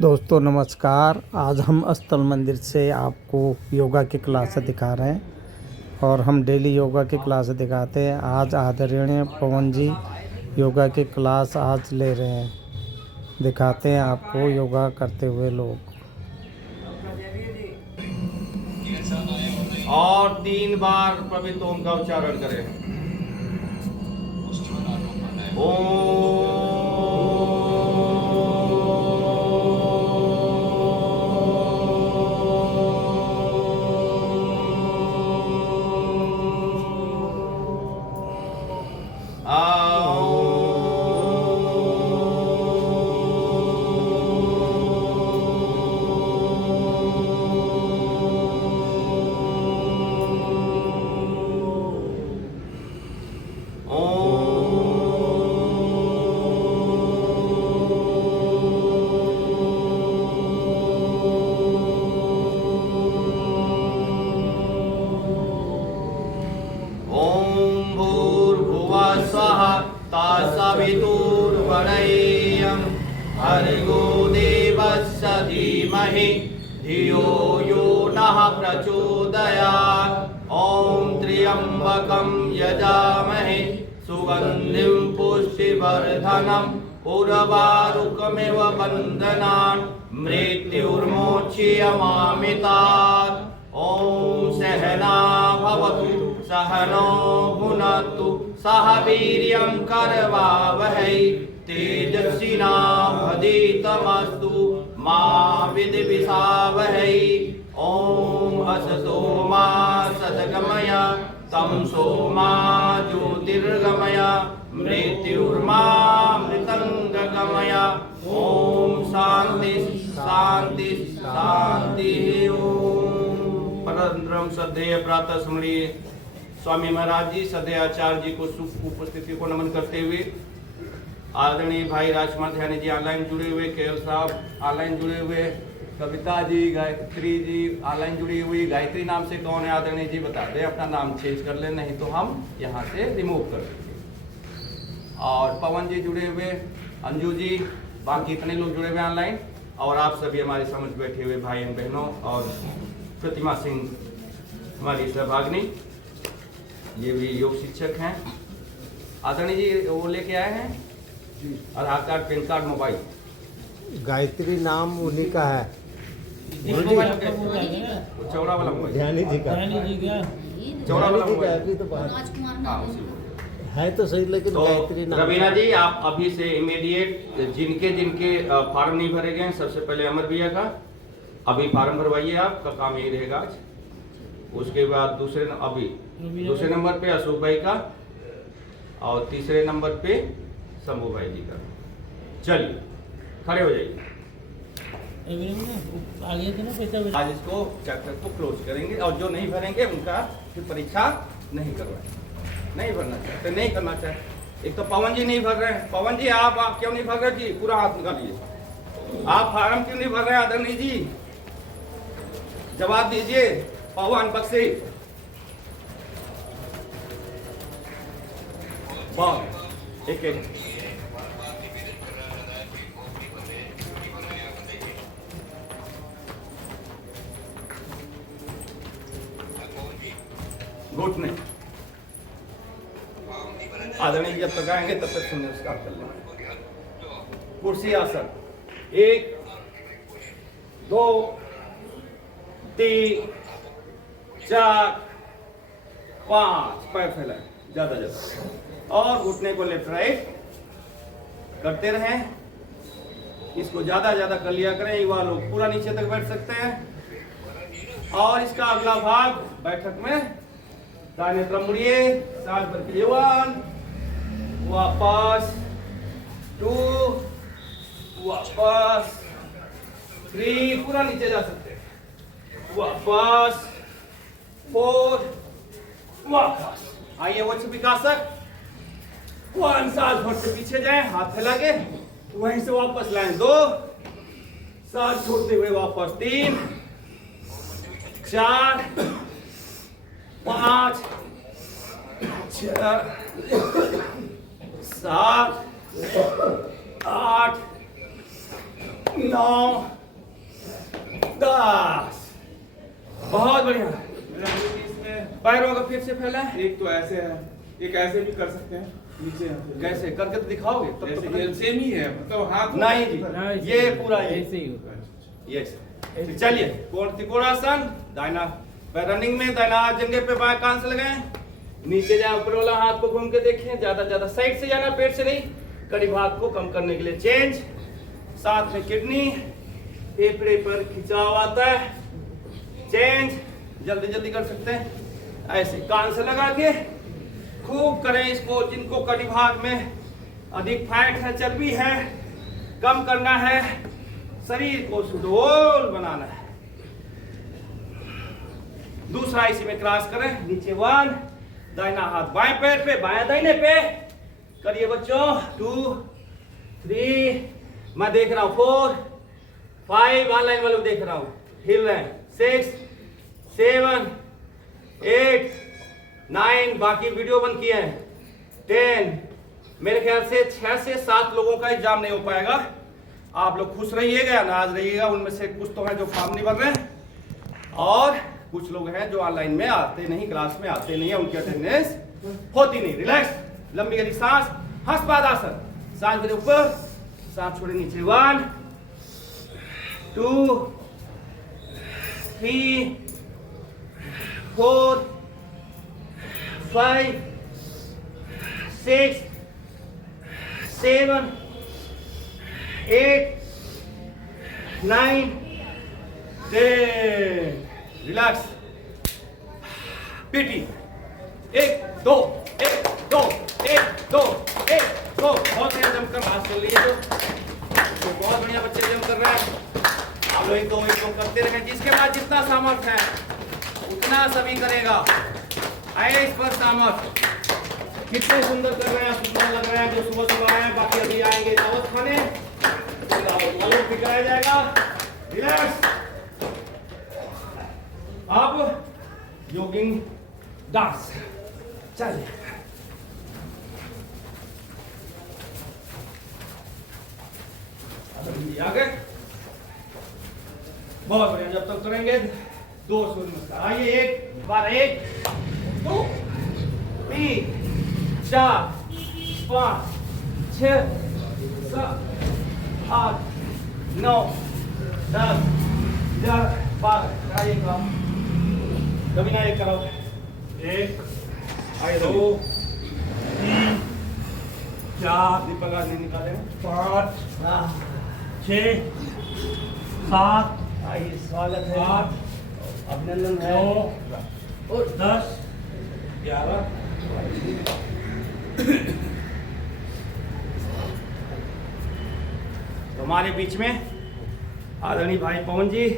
दोस्तों नमस्कार। आज हम स्थल मंदिर से आपको योगा की क्लास दिखा रहे हैं और हम डेली योगा की क्लास दिखाते हैं। आज आदरणीय पवन जी योगा की क्लास आज ले रहे हैं। दिखाते हैं आपको योगा करते हुए लोग। और 3 बार पवित्र ओम का उच्चारण करें। ओम तत्सवितुर्वरेण्यं भर्गो देवस्य धीमहि धियो यो नः प्रचोदयात्। ॐ त्र्यम्बकं यजामहे सुगन्धिं पुष्टिवर्धनम् उर्वारुकमिव बन्धनान् मृत्युर्मोक्ष्यमामृतात्। ॐ सहना भवतु सहनो भुनक्तु सह वीर्यं करवावहै तेजस्विनावधीतमस्तु मा विद्विषावहै। ॐ असतो मा सद्गमय तमसो मा ज्योतिर्गमय मृत्युर्मामृतङ्गमय। ॐ शान्ति शान्ति शान्ति। ओम परम श्रद्धेय प्रातः स्मरणीय स्वामी महाराज जी श्रद्धेय आचार्य जी को शुभ उपस्थिति को नमन करते हुए आदरणीय भाई राजकुमार ध्यानी जी ऑनलाइन जुड़े हुए, केएल साहब ऑनलाइन जुड़े हुए, कविता जी, गायत्री जी ऑनलाइन जुड़ी हुई। गायत्री नाम से कौन है आदरणीय जी बता दें, अपना नाम चेंज कर ले, नहीं तो हम यहाँ से रिमूव कर देंगे। और पवन जी जुड़े हुए, अंजू जी, बाकी इतने लोग जुड़े हुए ऑनलाइन, और आप सभी हमारे समझ बैठे हुए भाई बहनों, और प्रतिमा सिंह हमारी सहभागिनी, ये भी योग शिक्षक हैं। आदरणीय जी वो लेके आए हैं Aadhaar card, PAN card, mobile. Gayatri नाम उन्हीं का है, मोबाइल चौड़ा वाला मोबाइल, ध्यानी जी का चौड़ा वाला मोबाइल अभी तो बात हाँ, है तो सही, लेकिन तो गायत्री नाम। रवीना जी आप अभी से इमीडिएट जिनके जिनके फार्म नहीं भरे गए, सबसे पहले अमर भैया का अभी फार्म भरवाइए, आपका काम यही रहेगा आज। उसके बाद दूसरे नंबर पे अशोक भाई का, और तीसरे नंबर पे शंभू भाई जी का। चलिए खड़े हो जाइए। आज इसको चैप्टर को क्लोज करेंगे, और जो नहीं भरेंगे उनका फिर परीक्षा नहीं करवाएंगे। नहीं भरना चाहते, नहीं करना चाहते। एक तो पवन जी नहीं भर रहे हैं। पवन जी आप क्यों नहीं भर रहे जी? पूरा हाथ निकालिए। आप फार्म क्यों नहीं भर रहे आदरणीय जी? जवाब दीजिए। पवन बक्से एक एक घुटने। आदरणीय जब तक आएंगे तब तक सुनने उसका कर लेंगे। कुर्सी आसन 1 2 3 4 5 पैर फैलाए ज्यादा, और घुटने को लेफ्ट राइट करते रहें। इसको ज्यादा कर लिया करें। युवा लोग पूरा नीचे तक बैठ सकते हैं। और इसका अगला भाग बैठक में दाहिने तरफ मुड़िए, सांस भर के 1 वापस 2 वापस 3 पूरा नीचे जा सकते हैं, वापस 4 वापस। आइए वज्र विकासक 1 सांस भर के पीछे जाएं, हाथ फैला के वहीं से वापस लाएं 2 सांस छोड़ते हुए वापस 3 4 5 6 7 8 9 10। बहुत बढ़िया। इसमें पैरों को फिर से फैलाएं। एक तो ऐसे है, एक ऐसे भी कर सकते हैं, नीचे है। कैसे करके तो दिखाओगे तब जैसे तो ये सेम ही है, मतलब हाथ नहीं जी, ये पूरा ऐसे ही होगा। ये चलिए कोण त्रिकोणासन। दाहिना पैर रनिंग में, दाहिना हाथ जंघे पे, बाएं कान से लगाएं। नीचे जाए, ऊपर वाला हाथ को घूम के देखें, ज्यादा साइड से जाना, पेट से नहीं। कड़ी भाग को कम करने के लिए चेंज। साथ में किडनी फेफड़े पर खिंचाव आता है, चेंज। जल्दी कर सकते हैं ऐसे कान से लगा के खूब करें इसको। जिनको कड़ी भाग में अधिक फैट है, चर्बी है, कम करना है, शरीर को सुडौल बनाना है। दूसरा इसी में क्रॉस करें, नीचे 1, दाहिना हाथ बाएं पैर पे, बाएं दाहिने पे करिए बच्चों। 2 3, मैं देख रहा हूं 4 5, ऑनलाइन वाले को देख रहा हूं, हिल रहे हैं। 6 7 8 9, बाकी वीडियो बंद किए हैं। 10, मेरे ख्याल से 6 से 7 लोगों का एग्जाम नहीं हो पाएगा। आप लोग खुश रहिएगा, नाराज रहिएगा। उनमें से कुछ तो हैं जो फॉर्म नहीं भर रहे हैं, और कुछ लोग हैं जो ऑनलाइन में आते नहीं, क्लास में आते नहीं है, उनकी अटेंडेंस होती नहीं। रिलैक्स, लंबी गहरी सांस, हंसपादासन। सांस मेरे ऊपर, सांस छोड़े नीचे। 1 2 3 4 5 6 7 8 9 10। रिलैक्स। पीटी 1 2 1 2 1 2 1 2। बहुत बढ़िया जमकर हाथ चल रही है तो बहुत बढ़िया बच्चे जम कर रहे हैं। आप लोग 1 2 करते रहें। जिसके पास जितना सामर्थ्य है उतना सभी करेगा। आए इस पर सामर्थ्य। कितने सुंदर कर रहे हैं, सुंदर लग रहे हैं जो सुबह आए हैं। बाकी अभी आएंगे दावत खाने, दावत भी कराया जाएगा। रिलैक्स। अब योगिंग डांस। चलिए आगे। बहुत बढ़िया। जब तक करेंगे 2 सूर्य नमस्कार। आइए, 1 बार 1 2 3 4 5 6 7 8 9 10 11 12। आइए काम कभी ना एक करो। 1 आइए 2 3 4 दीपक आज नहीं निकाले 5 6 7। आइए स्वागत है, 8 अभिनंदन है। 9 और 10 11। तो हमारे बीच में आदरणीय भाई पवन जी,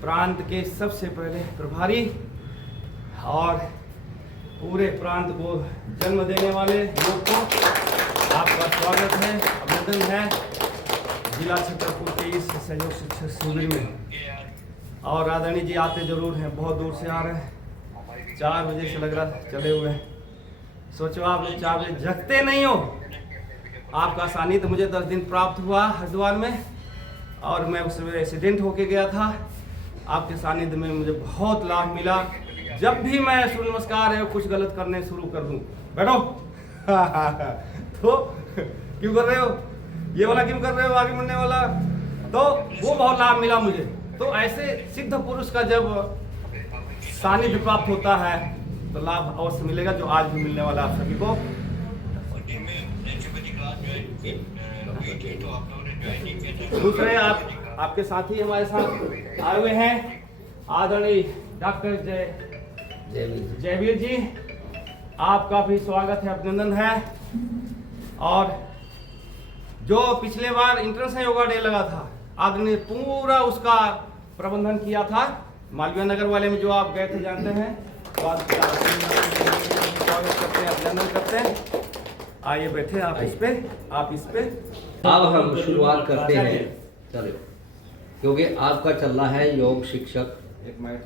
प्रांत के सबसे पहले प्रभारी और पूरे प्रांत को जन्म देने वाले लोग को आपका स्वागत है, अभिनंदन है जिला छतरपुर के इस सहयोग शिक्षक शिविर में। और आदरणीय जी आते जरूर हैं, बहुत दूर से आ रहे हैं। 4 बजे से लग रहा चले हुए हैं। सोचो आप लोग 4 बजे जगते नहीं हो। आपका सानिध्य मुझे 10 दिन प्राप्त हुआ हरिद्वार में, और मैं उसमें एक्सीडेंट होके गया था। आपके सानिध्य में मुझे बहुत लाभ मिला। जब भी मैं सूर्य नमस्कार है कुछ गलत करने शुरू कर दूं, बैठो तो क्यों कर रहे हो, ये वाला क्यों कर रहे हो, आगे मुड़ने वाला, तो वो बहुत लाभ मिला मुझे। तो ऐसे सिद्ध पुरुष का जब सानिध्य प्राप्त होता है तो लाभ अवश्य मिलेगा, जो आज भी मिलने वाला आप सभी को। दूसरे आपके साथी हमारे साथ आए हुए हैं, आदरणीय डॉक्टर जयवीर जी, आपका भी स्वागत है, अभिनंदन है। और जो पिछले बार इंटरनेशनल योगा डे लगा था, आपने पूरा उसका प्रबंधन किया था मालवीय नगर वाले में, जो आप गए थे जानते हैं। स्वागत करते हैं, अभिनंदन करते हैं। आइए बैठे आप इस पे, आप इस पे। अब हम शुरुआत करते हैं, चलो, क्योंकि आपका चल रहा है योग शिक्षक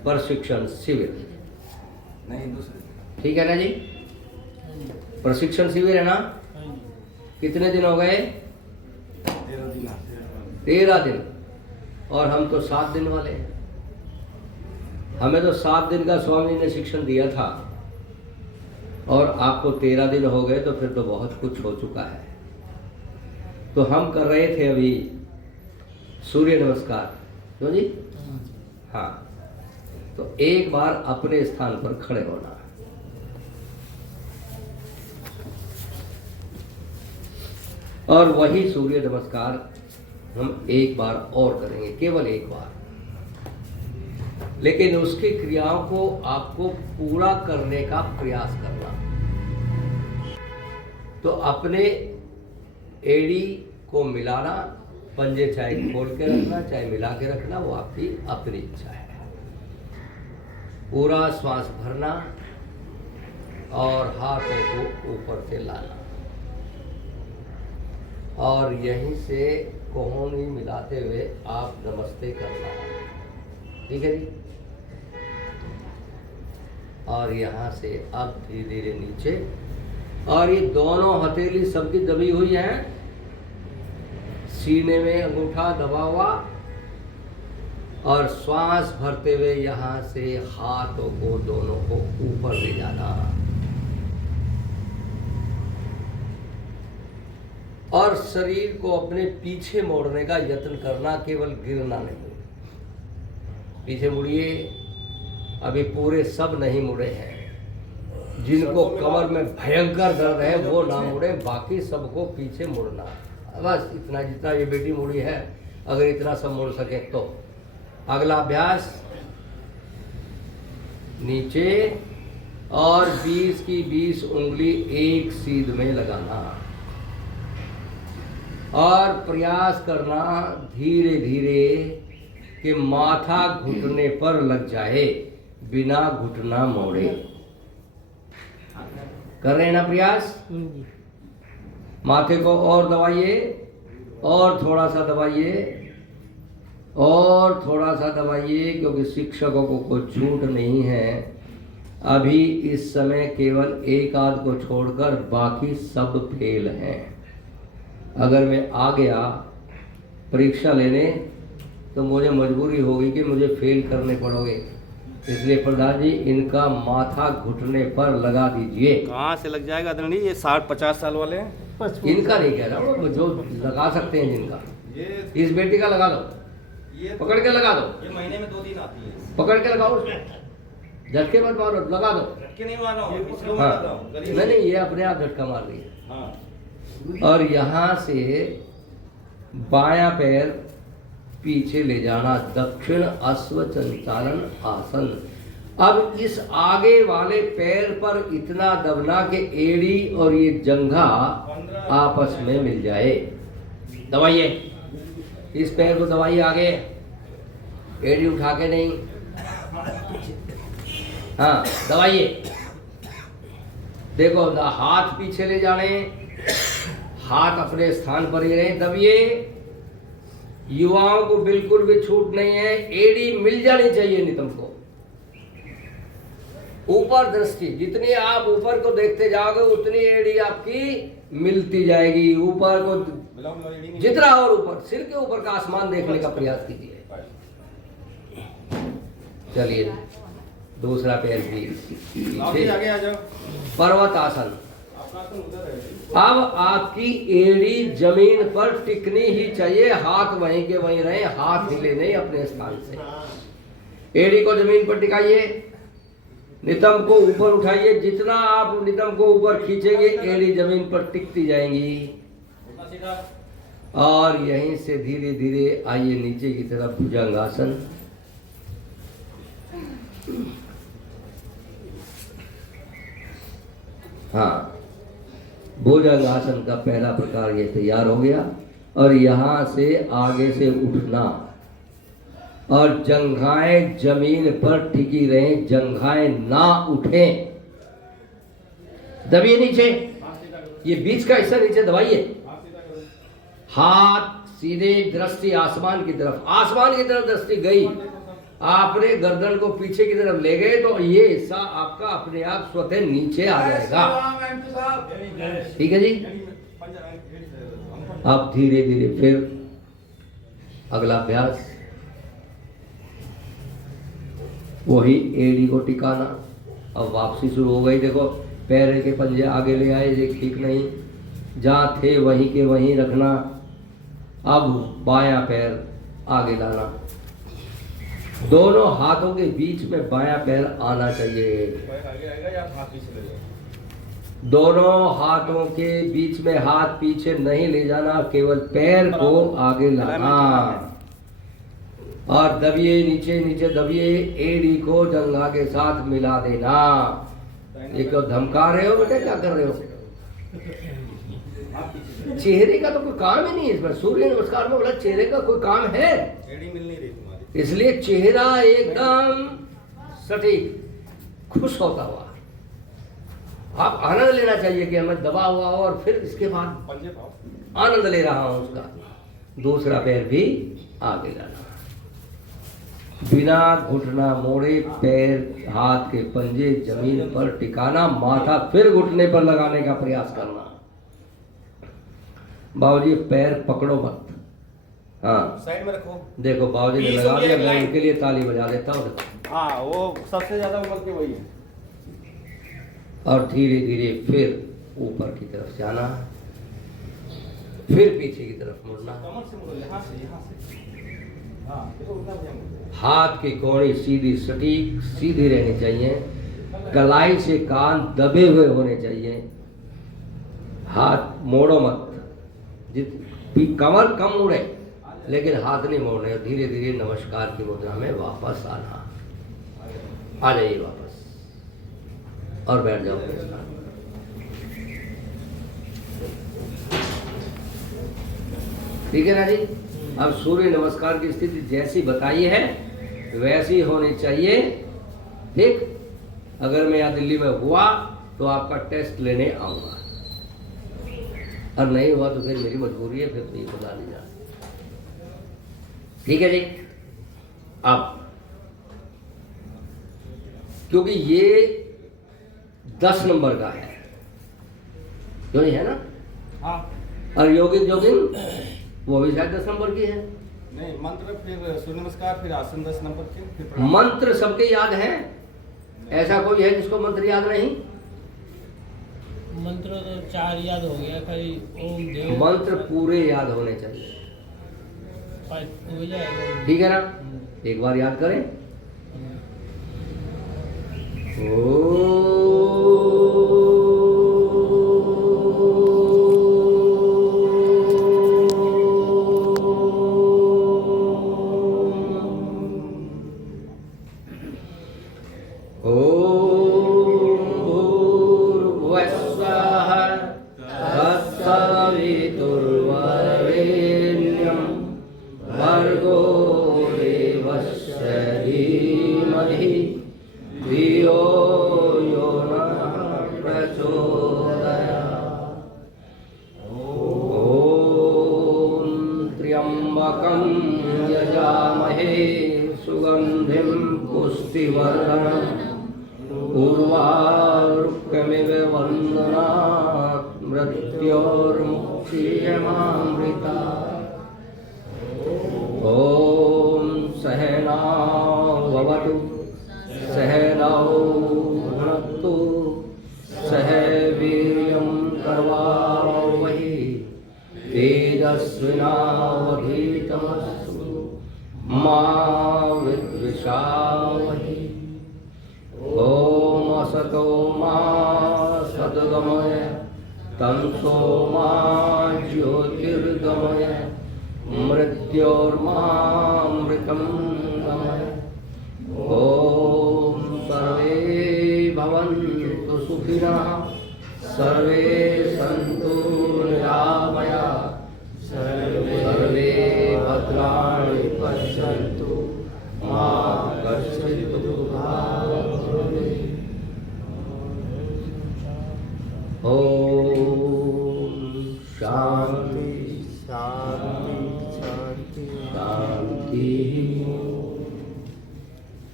प्रशिक्षण शिविर, नहीं दूसरे, ठीक है ना जी? प्रशिक्षण शिविर है ना? कितने दिन हो गए? 13 दिन, और हम तो 7 दिन वाले हैं। हमें तो 7 दिन का स्वामी ने शिक्षण दिया था, और आपको 13 दिन हो गए, तो फिर तो बहुत कुछ हो चुका है। तो हम कर रहे थे अभी सूर्य नमस्कार, क्यों जी? हाँ, तो एक बार अपने स्थान पर खड़े होना। और वही सूर्य नमस्कार हम एक बार और करेंगे, केवल एक बार। लेकिन उसकी क्रियाओं को आपको पूरा करने का प्रयास करना। तो अपने एड़ी को मिलाना, पंजे चाहे खोल के रखना चाहे मिला के रखना, वो आपकी अपनी इच्छा है। पूरा श्वास भरना और हाथों को ऊपर से लाना, और यहीं से कोहनी मिलाते हुए आप नमस्ते करना। ठीक है जी? और यहाँ से अब धीरे धीरे नीचे, और ये दोनों हथेली सबकी दबी हुई है, सीने में अंगूठा दबा हुआ, और श्वास भरते हुए यहाँ से हाथों को दोनों को ऊपर ले जाना, और शरीर को अपने पीछे मोड़ने का यत्न करना, केवल गिरना नहीं। पीछे मुड़िए, अभी पूरे सब नहीं मुड़े हैं। जिनको कमर में भयंकर दर्द है वो ना मुड़े, बाकी सबको पीछे मुड़ना। बस इतना, जितना ये बेटी मुड़ी है, अगर इतना सब मुड़ सके तो। अगला अभ्यास, नीचे, और 20 की 20 उंगली एक सीध में लगाना, और प्रयास करना धीरे धीरे कि माथा घुटने पर लग जाए, बिना घुटना मोड़े। कर रहे हैं ना प्रयास? माथे को और दबाइए, और थोड़ा सा दबाइए, और थोड़ा सा दबाइए, क्योंकि शिक्षकों को कोई छूट नहीं है। अभी इस समय केवल एक आध को छोड़कर बाकी सब फेल हैं। अगर मैं आ गया परीक्षा लेने तो मुझे मजबूरी होगी कि मुझे फेल करने पड़ोगे। इसलिए प्रधान जी, इनका माथा घुटने पर लगा दीजिए। कहाँ से लग जाएगा आदरणीय? ये 60-50 साल वाले हैं। इनका नहीं कह रहा हूँ, जो लगा सकते हैं जिनका। इस बेटी का लगा दो, पकड़ के लगा दो। ये महीने में 2 दिन आती है। पकड़ के लगाओ उसको, झटके मत मारो, लगा दो। झटके नहीं मार रहा हूँ, इसलिए हाँ, मार रहा हूँ। नहीं, ये अपने आप झटका मार रही है। हाँ। और यहाँ से बायां पैर पीछे ले जाना, दक्षिण अश्व संचालन आसन। अब इस आगे वाले पैर पर इतना दबना कि एड़ी और ये जंघा आपस में मिल जाए। दबाइए, इस पैर को दबाइए आगे, एड़ी उठा के नहीं। हाँ, दबाइए। देखो, हाथ पीछे ले जाने, हाथ अपने स्थान पर ही रहे। दबिए। युवाओं को बिल्कुल भी छूट नहीं है, एड़ी मिल जानी चाहिए नितंब को। ऊपर दृष्टि, जितनी आप ऊपर को देखते जाओगे उतनी एड़ी आपकी मिलती जाएगी। ऊपर को जितना और ऊपर, सिर के ऊपर का आसमान देखने का प्रयास कीजिए। चलिए, दूसरा पैर भी पीछे, आगे आ जाओ। पर्वत आसन। अब आपकी एड़ी जमीन पर टिकनी ही चाहिए, हाथ वहीं के वहीं रहे, हाथ हिले नहीं अपने स्थान से। एड़ी को जमीन पर टिकाइए, नितंब को ऊपर उठाइए। जितना आप नितंब को ऊपर खींचेंगे, एड़ी जमीन पर टिकती जाएंगी। और यहीं से धीरे धीरे आइए नीचे की तरफ, भुजंगासन। हाँ, भुजंगासन का पहला प्रकार ये तैयार हो गया। और यहाँ से आगे से उठना, और जंघाएं जमीन पर टिकी रहें, जंघाएं ना उठें। दबिए नीचे, ये बीच का हिस्सा नीचे दबाइए। हाथ सीधे, दृष्टि आसमान की तरफ। आसमान की तरफ दृष्टि गई, आपने गर्दन को पीछे की तरफ ले गए तो ये हिस्सा आपका अपने आप स्वतः नीचे आ जाएगा। ठीक है जी? अब धीरे धीरे फिर अगला अभ्यास वही एड़ी को टिकाना। अब वापसी शुरू हो गई। देखो पैर के पंजे आगे ले आए, ये ठीक नहीं, जहाँ थे वहीं के वहीं रखना। अब बायां पैर आगे लाना, दोनों हाथों के बीच में बायां पैर आना चाहिए। आगे आएगा या हाथ पीछे ले जाएगा? दोनों हाथों के बीच में हाथ पीछे नहीं ले जाना, केवल पैर को आगे लाना। और दबिए, नीचे नीचे दबिए, एड़ी को जंघा के साथ मिला देना। ये क्यों धमका रहे हो बेटे, क्या कर रहे हो? चेहरे का तो कोई काम ही नहीं है इसमें। सूर्य नमस्कार में बोला चेहरे का कोई काम है, एड़ी मिल नहीं रही तुम्हारी। इसलिए चेहरा एकदम सटीक खुश होता हुआ आप आनंद लेना चाहिए कि हमें दबा हुआ हो, और फिर इसके बाद पंजे पाओ, आनंद ले रहा हूं उसका। दूसरा पैर भी आगे लाना, बिना घुटना मोड़े पैर हाथ के पंजे जमीन पर टिकाना, माथा फिर घुटने पर लगाने का प्रयास करना। बाबूजी पैर पकड़ो मत, हाँ साइड में रखो। देखो बाबूजी ने लगा दिया, मैं उनके लिए ताली बजा देता हूँ। हाँ, वो सबसे ज्यादा उम्र के वही है। और धीरे धीरे फिर ऊपर की तरफ जाना, फिर पीछे की तरफ मुड़ना। कमर से मुड़ो, यहाँ से, यहाँ से। हाँ, देखो उतना बढ़िया मुड़ो। हाथ की कोहनी सीधी सटीक सीधी रहनी चाहिए, कलाई से कान दबे हुए होने चाहिए। हाथ मोड़ो मत, कमर कम मुड़े लेकिन हाथ नहीं मोड़ने। धीरे धीरे नमस्कार की मुद्रा में वापस आना। आ जाइए वापस और बैठ जाओ। ठीक है ना जी। अब सूर्य नमस्कार की स्थिति जैसी बताई है वैसी होनी चाहिए। ठीक, अगर मैं यहाँ दिल्ली में हुआ तो आपका टेस्ट लेने आऊंगा, और नहीं हुआ तो फिर मेरी मजबूरी है, फिर तो ये बुला लीजिए। ठीक है जी। अब क्योंकि ये 10 नंबर का है, जो है ना, हाँ, और योगिक जोगिन वो भी शायद 10 नंबर की है। नहीं, मंत्र फिर सूर्य नमस्कार, फिर आसन 10 नंबर के, फिर प्रणाम। मंत्र सबके याद हैं? ऐसा कोई है जिसको मंत्र याद नहीं? मंत्र तो 4 याद हो गया, खाली ओम देव मंत्र पूरे याद होने चाहिए। हो जाएगा। ठीक है ना, एक बार याद करें।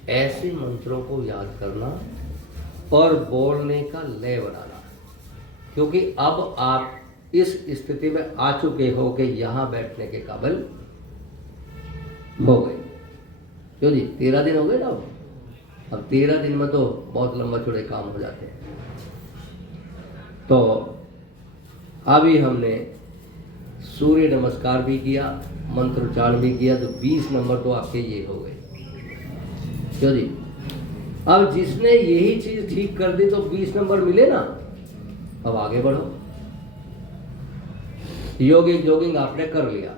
ऐसे मंत्रों को याद करना और बोलने का लय बनाना, क्योंकि अब आप इस स्थिति में आ चुके हो कि यहाँ बैठने के काबिल हो गए। क्यों जी, 13 दिन हो गए ना। अब 13 दिन में तो बहुत लंबा चौड़े काम हो जाते हैं। तो अभी हमने सूर्य नमस्कार भी किया, मंत्रोच्चारण भी किया, तो 20 नंबर तो आपके ये हो गए। क्यों जी, अब जिसने यही चीज ठीक कर दी तो 20 नंबर मिले ना। अब आगे बढ़ो। जॉगिंग आपने कर लिया,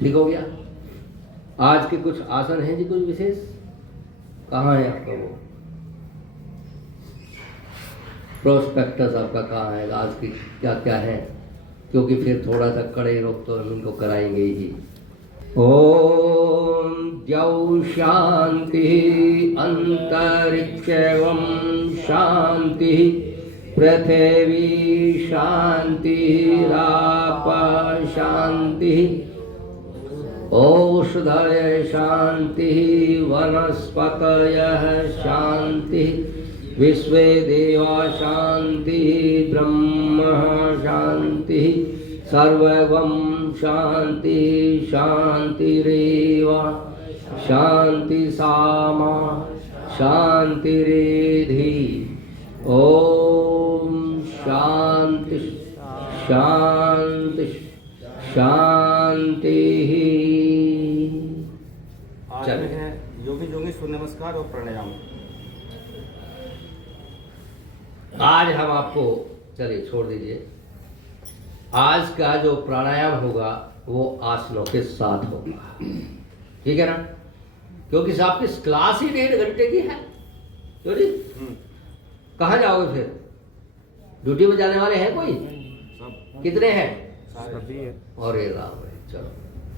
ठीक हो गया। आज के कुछ आसन हैं जी, कुछ विशेष? कहाँ है आपका वो प्रोस्पेक्टस? आपका कहाँ है? आज की क्या क्या है? क्योंकि फिर थोड़ा सा कड़े रोग तो हम इनको कराएंगे ही। ओम द्यौ शांति अंतरिक्षं शांति पृथ्वी शांति राप शांति औषधय शांति वनस्पतयः शांति विश्वे देवा शांति ब्रह्म शांति सर्वं शांति शांतिरेव शांति सामा शांतिरेधि। ओम शांति शांति शांति। आज है योगी सूर्य नमस्कार और प्राणायाम। आज हम आपको, चलिए छोड़ दीजिए, आज का जो प्राणायाम होगा वो आसनों के साथ होगा, ठीक है ना। क्योंकि साहब की क्लास ही 1.5 घंटे की है। क्यों जी, कहाँ जाओगे फिर? ड्यूटी में जाने वाले हैं कोई? कितने हैं? और ये राम है, चलो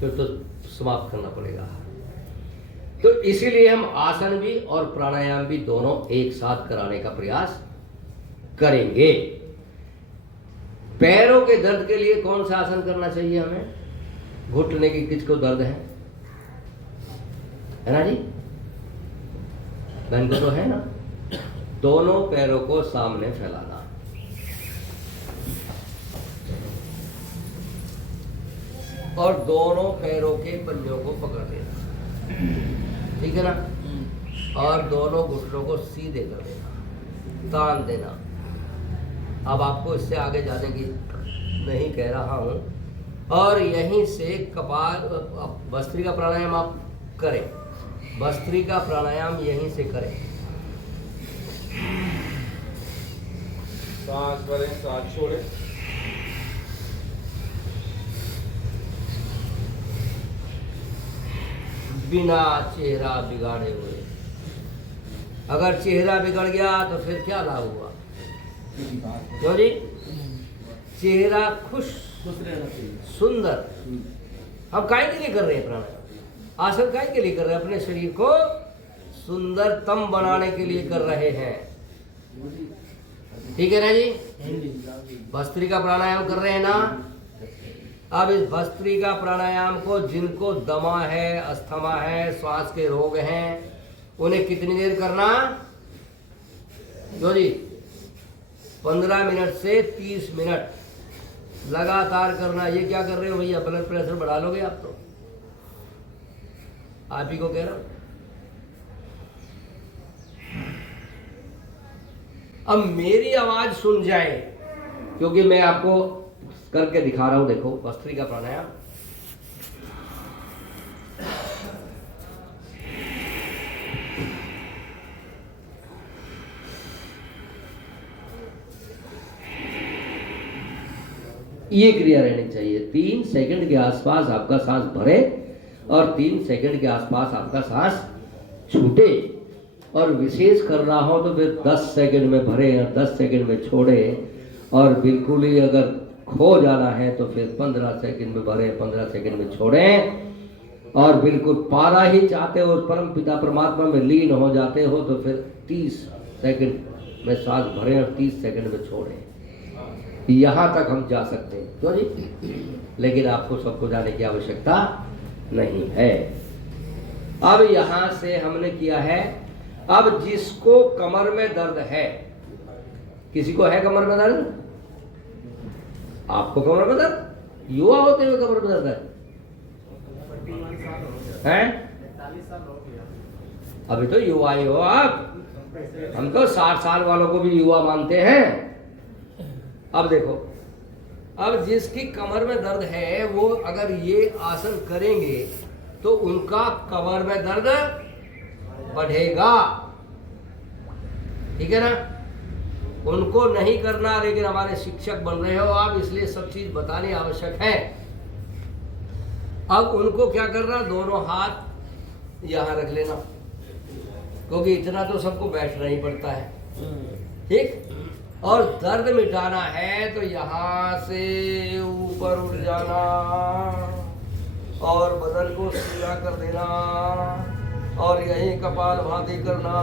फिर तो समाप्त करना पड़ेगा। तो इसीलिए हम आसन भी और प्राणायाम भी दोनों एक साथ कराने का प्रयास करेंगे। पैरों के दर्द के लिए कौन सा आसन करना चाहिए हमें? घुटने की किसको दर्द है ना जी? बहन को तो है ना। दोनों पैरों को सामने फैलाना, और दोनों पैरों के पंजों को पकड़ देना, ठीक है ना। और दोनों घुटनों को सीधे कर देना, तान देना। अब आपको इससे आगे जाने की नहीं कह रहा हूं। और यहीं से कपाल भस्त्रिका प्राणायाम आप करें, भस्त्रिका प्राणायाम यहीं से करें। सांस भरें, सांस छोड़ें। बिना चेहरा बिगाड़े हुए। अगर चेहरा बिगड़ गया तो फिर क्या लाभ हुआ? क्यों जी, चेहरा खुश सुंदर। हम काय के लिए कर रहे हैं प्राणायाम? आसन काय के लिए कर रहे हैं? अपने शरीर को सुंदरतम बनाने के लिए कर रहे हैं, ठीक है ना जी। भस्त्रिका प्राणायाम कर रहे हैं ना। अब इस भस्त्रिका प्राणायाम को जिनको दमा है, अस्थमा है, श्वास के रोग हैं, उन्हें कितनी देर करना? जो जी 15 मिनट से 30 मिनट लगातार करना। ये क्या कर रहे हो भैया? ब्लड प्रेशर बढ़ा लोगे आप तो। आप ही को कह रहा हूं। अब मेरी आवाज सुन जाए, क्योंकि मैं आपको करके दिखा रहा हूं। देखो भस्त्रिका प्राणायाम। ये क्रिया रहनी चाहिए। 3 सेकंड के आसपास आपका सांस भरे और 3 सेकंड के आसपास आपका सांस छूटे। और विशेष कर रहा हो तो फिर 10 सेकंड में भरे और 10 सेकंड में छोड़े। और बिल्कुल ही अगर खो जाना है तो फिर 15 सेकंड में भरे, 15 सेकंड में छोड़ें। और बिल्कुल पारा ही चाहते हो, परम पिता परमात्मा में लीन हो जाते हो तो फिर 30 सेकंड में सांस भरें और 30 सेकंड में छोड़ें। यहाँ तक हम जा सकते हैं, क्यों जी? लेकिन आपको सबको जाने की आवश्यकता नहीं है। अब यहाँ से हमने किया है। अब जिसको कमर में दर्द है, किसी को है कमर में दर्द? आपको कमर में दर्द? युवा होते हुए कमर में दर्द है? हैं? अभी तो युवा ही हो आप। हम तो 60 साल वालों को भी युवा मानते हैं। अब देखो, अब जिसकी कमर में दर्द है वो अगर ये आसन करेंगे तो उनका कमर में दर्द बढ़ेगा, ठीक है ना? उनको नहीं करना, लेकिन हमारे शिक्षक बन रहे हो आप, इसलिए सब चीज बतानी आवश्यक है। अब उनको क्या करना, दोनों हाथ यहाँ रख लेना, क्योंकि इतना तो सबको बैठना ही पड़ता है, ठीक? और दर्द मिटाना है तो यहाँ से ऊपर उठ जाना और बदन को सीधा कर देना और यहीं कपालभाति करना।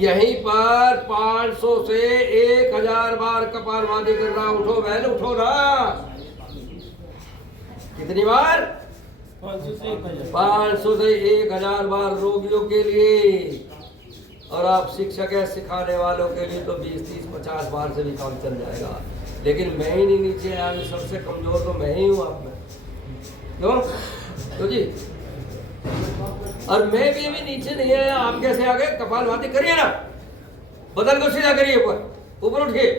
यहीं पर 500 से 1000 बार कपालभाति करना। उठो बहन, उठो ना। कितनी बार? 500 से 1000 बार रोगियों के लिए, और आप शिक्षक है, सिखाने वालों के लिए तो 20, 30, 50 बार से भी काम चल जाएगा। लेकिन मैं ही नहीं नीचे आया, सबसे कमजोर तो मैं ही हूँ आप में, क्यों? तो जी, और मैं भी अभी नीचे नहीं आया, आप कैसे आ गए? कपालभाति करिए ना, बदन को सीधा करिए, ऊपर ऊपर उठिए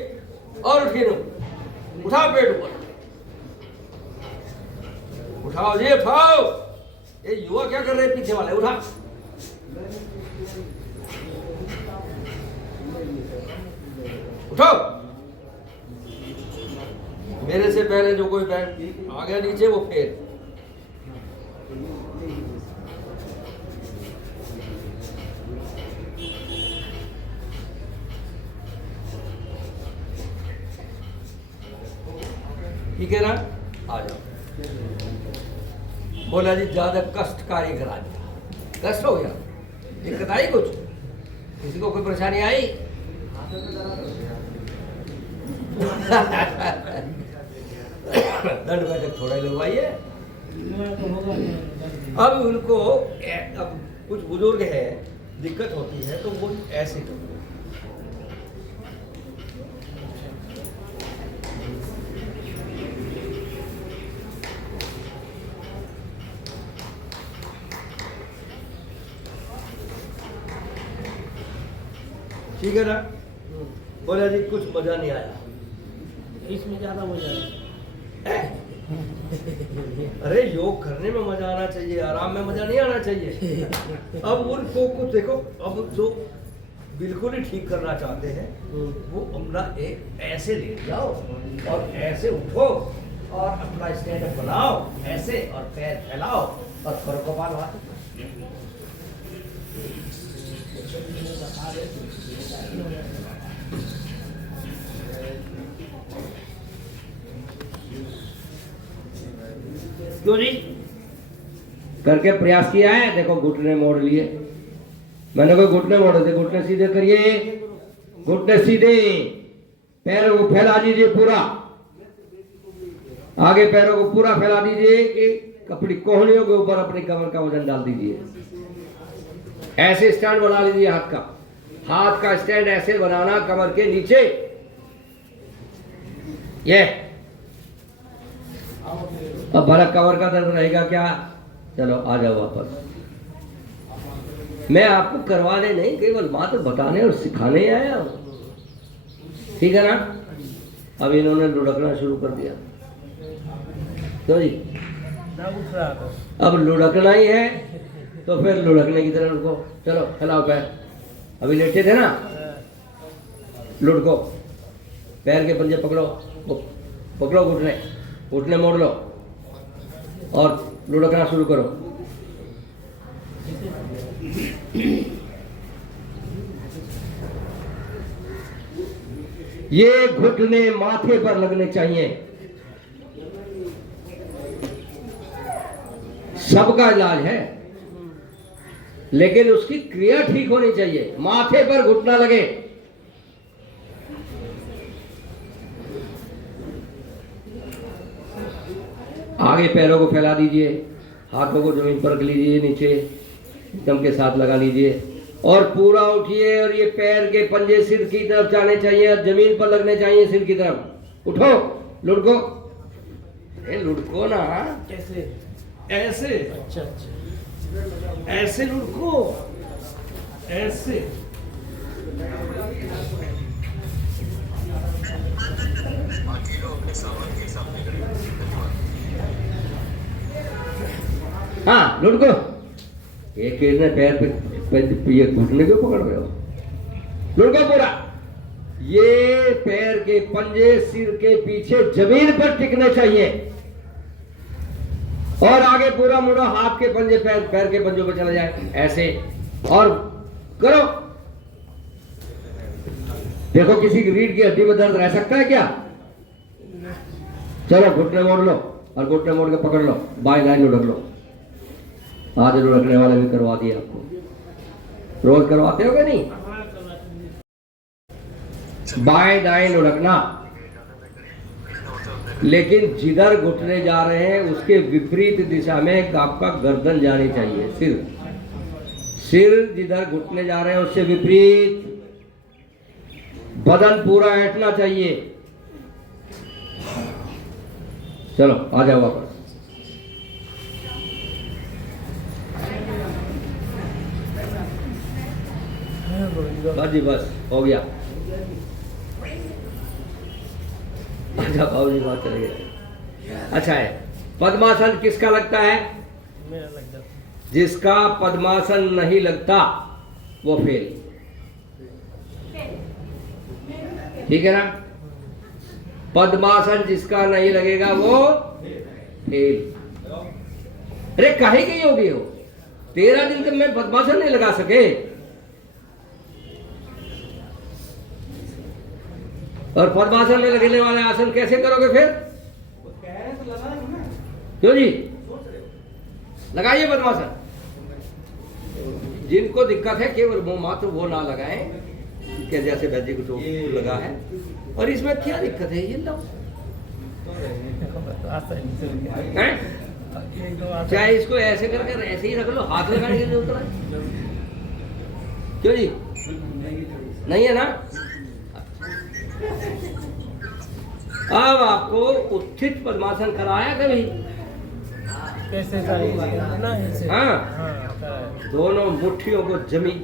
और उठिए ना, उठाओ पेट ऊपर, उठाओ जी, उठाओ। ये युवा क्या कर रहे हैं पीछे वाले? उठा, उठो। मेरे से पहले जो कोई बैठ आ गया नीचे वो फेर। ठीक है ना? आ जाओ। बोला जी ज्यादा कष्टकारी करा दिया, कष्ट हो गया, दिक्कत आई कुछ? किसी को कोई परेशानी आई? दंड बैठक थोड़ा ही लगवाइए। अब उनको अब कुछ बुजुर्ग है, दिक्कत होती है तो वो ऐसे करो। ठीक है ना? बोला जी कुछ मजा नहीं आया। इसमें ज्यादा मजा है। अरे योग करने में मजा आना चाहिए, आराम में मजा नहीं आना चाहिए। अब उनको कुछ देखो, अब जो बिल्कुल ही ठीक करना चाहते हैं वो अपना एक ऐसे लेट जाओ और ऐसे उठो और अपना स्टैंड अप बनाओ ऐसे, और पैर फैलाओ और करो कपालभाति। क्यों जी? करके प्रयास किया है? देखो घुटने मोड़ लिए, मैंने कोई घुटने मोड़े थे, घुटने सीधे करिए, घुटने सीधे, पैरों को फैला दीजिए पूरा, आगे पैरों को पूरा फैला दीजिए, एक अपनी कोहनियों के ऊपर अपनी कमर का वजन डाल दीजिए, ऐसे स्टैंड बना लीजिए हाथ का स्टैंड ऐसे बनाना कमर के नीचे, ये। अब भला कमर का दर्द रहेगा क्या? चलो आ जाओ वापस। मैं आपको करवाने नहीं, केवल मात्र बताने और सिखाने आया हूं, ठीक है ना? अब इन्होंने लुढ़कना शुरू कर दिया, तो जी अब लुढ़कना ही है तो फिर लुढ़कने की तरह लुढ़को। चलो फैलाओ पैर, अभी लेटे थे ना, लुढ़को, पैर के पंजे पकड़ो, पकड़ो घुटने मोड़ लो और लुढ़कना शुरू करो। ये घुटने माथे पर लगने चाहिए। सबका इलाज है, लेकिन उसकी क्रिया ठीक होनी चाहिए। माथे पर घुटना लगे, आगे पैरों को फैला दीजिए, हाथों को जमीन पर रख लीजिए, नीचे दम के साथ लगा लीजिए और पूरा उठिए। और ये पैर के पंजे सिर की तरफ जाने चाहिए और जमीन पर लगने चाहिए सिर की तरफ। उठो, लुढ़को, लुढ़को ना। कैसे? ऐसे अच्छा अच्छा, ऐसे लुढ़को, ऐसे। हाँ, लुढ़को। एक ने पैर पे ये घुटने क्यों पकड़ रहे हो? लुढ़को पूरा। ये पैर के पंजे सिर के पीछे जमीन पर टिकने चाहिए और आगे पूरा मुड़ो, हाथ के पंजे पैर के पंजों पे चला जाए ऐसे। और करो, देखो किसी की रीढ़ की हड्डी में दर्द रह सकता है क्या? चलो घुटने मोड़ लो और घुटने मोड़ के पकड़ लो, बाएं दाएं लुढ़क लो। आज लुढ़कने वाले भी करवा दिए आपको। रोज करवाते हो क्या? नहीं, बाएं दाएं लुढ़कना, लेकिन जिधर घुटने जा रहे हैं उसके विपरीत दिशा में आपका गर्दन जानी चाहिए। सिर जिधर घुटने जा रहे हैं उससे विपरीत बदन पूरा ऐंठना चाहिए। चलो आ जाओ वापस। बस जी, बस हो गया। अच्छा बाबू जी बात चले गए। अच्छा है, पद्मासन किसका लगता है? मेरा लग जाता। जिसका पद्मासन नहीं लगता वो फेल। ठीक है ना? पद्मासन जिसका नहीं लगेगा वो फेल। अरे काहे के योगी हो? 13 दिन तक मैं पद्मासन नहीं लगा सके और पद्मासन में लगने वाले आसन कैसे करोगे फिर? क्यों जी? लगाइए पद्मासन। जिनको दिक्कत है केवल वो मात्र वो ना लगाएं, कि जैसे वैद्य को चोट लगा है। और इसमें क्या दिक्कत है? ये लो, चाहे इसको ऐसे करके ऐसे ही रख लो, हाथ लगाने की जरूरत है। क्यों जी? नहीं है ना? अब आपको उत्थित पद्मासन कराया कभी? कैसे? हाँ, दोनों मुट्ठियों को जमीन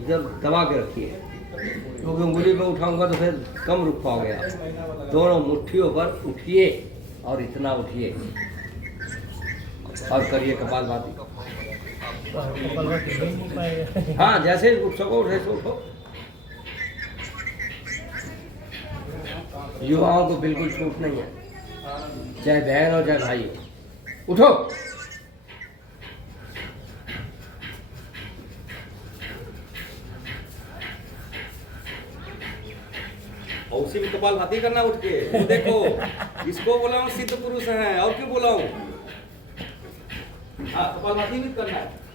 दबा के रखिए, क्योंकि उंगली पे उठाऊंगा तो फिर कम रुक पाओगे आप। दोनों मुट्ठियों पर उठिए और इतना उठिए और करिए कपालभाति। हाँ, जैसे उठ सको वैसे उठो। युवाओं को बिल्कुल छूट नहीं है, चाहे बहन हो चाहे भाई हो। उठो। और उसी में कपालभाति करना उठ के। वो देखो, इसको बोला हूँ सिद्ध पुरुष है, और क्यों बोला हूँ? हाँ, कपालभाति भी करना है।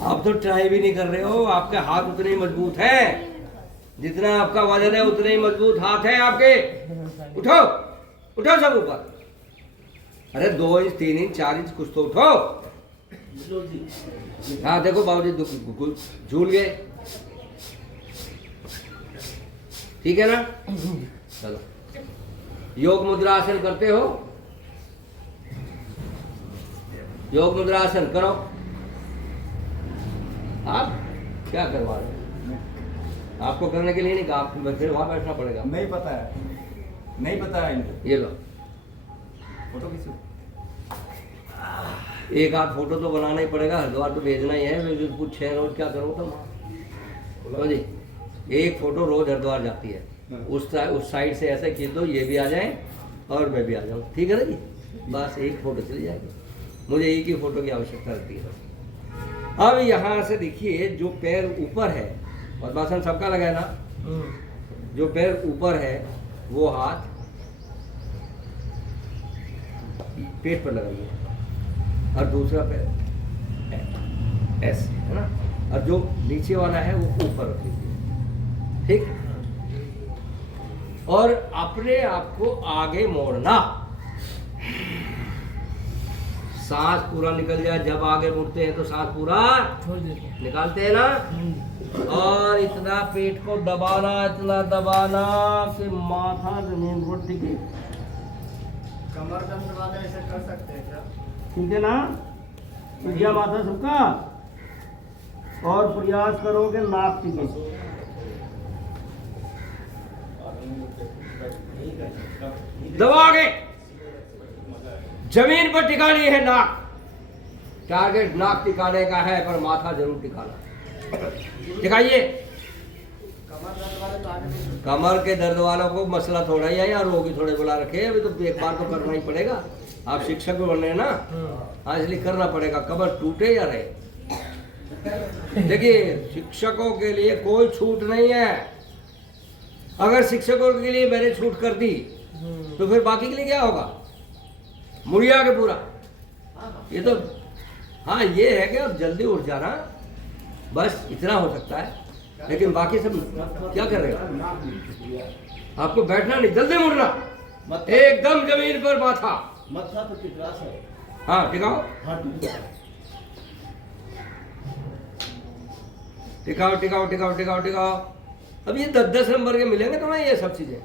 आप तो ट्राई भी नहीं कर रहे हो। आपके हाथ उतने ही मजबूत है, जितना आपका वजन है उतने ही मजबूत हाथ है आपके। उठो, उठो सब ऊपर। अरे 2 इंच 3 इंच 4 इंच कुछ तो उठो। हाँ देखो बाबूजी झूल गए। ठीक है ना? चलो, योग मुद्रा आसन करते हो? योग मुद्रा आसन करो। आप क्या करवा रहे हो? आपको करने के लिए नहीं कहा, आपको फिर वहां बैठना पड़ेगा। नहीं पता है, नहीं पता है इनको। ये लो, फोटो खींचो। एक आध फोटो तो बनाना ही पड़ेगा, हरिद्वार तो भेजना ही है। मैं कुछ 6 रोज क्या करूँ तो बोलो जी, एक फोटो रोज हरिद्वार जाती है। उस साइड से ऐसे खींच दो, ये भी आ जाए और मैं भी आ जाऊँ। ठीक है ना जी? बस एक फोटो चली जाएगी। मुझे एक ही फोटो की आवश्यकता रहती है। अब यहाँ से देखिए, जो पैर ऊपर है, पद्मासन सबका लगा है ना? जो पैर ऊपर है वो हाथ पेट पर लगाइए और दूसरा पैर ऐसे, है ना? और जो नीचे वाला है वो ऊपर रख लीजिए। ठीक? और अपने आप को आगे मोड़ना। सांस पूरा निकल जाए, जब आगे मुड़ते हैं तो सांस पूरा छोड़ देते हैं। निकालते हैं ना। और इतना पेट को दबाना, इतना दबाना कि माथा जमीन पर टिके। कमर दर्द वाले ऐसे कर सकते हैं क्या? ठीक है ना, सीधा माथा सबका, और प्रयास करोगे नाक टिके। दबा के जमीन पर टिकानी है नाक। टारगेट नाक टिकाने का है, पर माथा जरूर टिकाना। टिकाइए। कमर के दर्द वालों को मसला थोड़ा ही है यार, रोगी थोड़े बुला रखे, अभी तो एक बार तो करना ही पड़ेगा। आप शिक्षक भी बन रहे हैं ना, हाँ, इसलिए करना पड़ेगा। कमर टूटे या रहे। देखिए, शिक्षकों के लिए कोई छूट नहीं है। अगर शिक्षकों के लिए मैंने छूट कर दी तो फिर बाकी के लिए क्या होगा? मुड़िया के पूरा। ये तो हाँ, ये है कि अब जल्दी उठ जाना, बस इतना हो सकता है, लेकिन बाकी सब क्या करेगा? आपको बैठना नहीं, जल्दी मुड़ना, एकदम जमीन पर माथा। मत्था तो टिका है। हाँ, टिकाओ टिकाओ टिकाओ टिकाओ टिकाओ टिकाओ। अब ये 10-10 नंबर के मिलेंगे तुम्हें ये सब चीजें,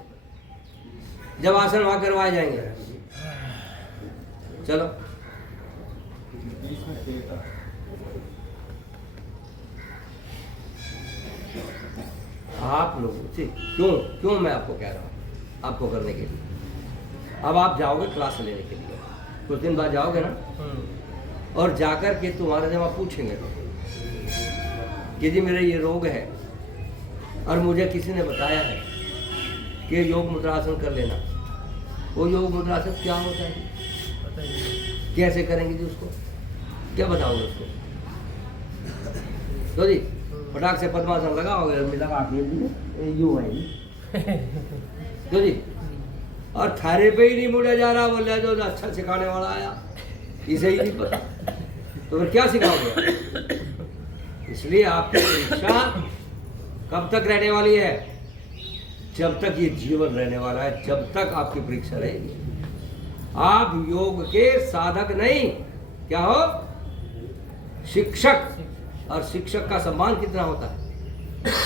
जब आसन वहां करवाए जाएंगे। चलो, आप लोग क्यों क्यों मैं आपको कह रहा हूँ आपको करने के लिए। अब आप जाओगे क्लास लेने के लिए, कुछ दिन बाद जाओगे ना, और जाकर के तुम्हारे जब आप पूछेंगे कि जी मेरा ये रोग है और मुझे किसी ने बताया है कि योग मुद्रासन कर लेना, वो योग मुद्रासन क्या होता है, कैसे करेंगे जी उसको, क्या बताओगे उसको? तो जी फटाक से पद्मासन लगाओगे, यूं है तो जी, और थारे पे ही नहीं मुड़ा जा रहा, बोल जो अच्छा सिखाने वाला आया इसे ही नहीं पता, तो फिर क्या सिखाओगे? इसलिए आपकी परीक्षा कब तक रहने वाली है? जब तक ये जीवन रहने वाला है, जब तक आपकी परीक्षा रहेगी। आप योग के साधक नहीं, क्या हो? शिक्षक। और शिक्षक का सम्मान कितना होता है,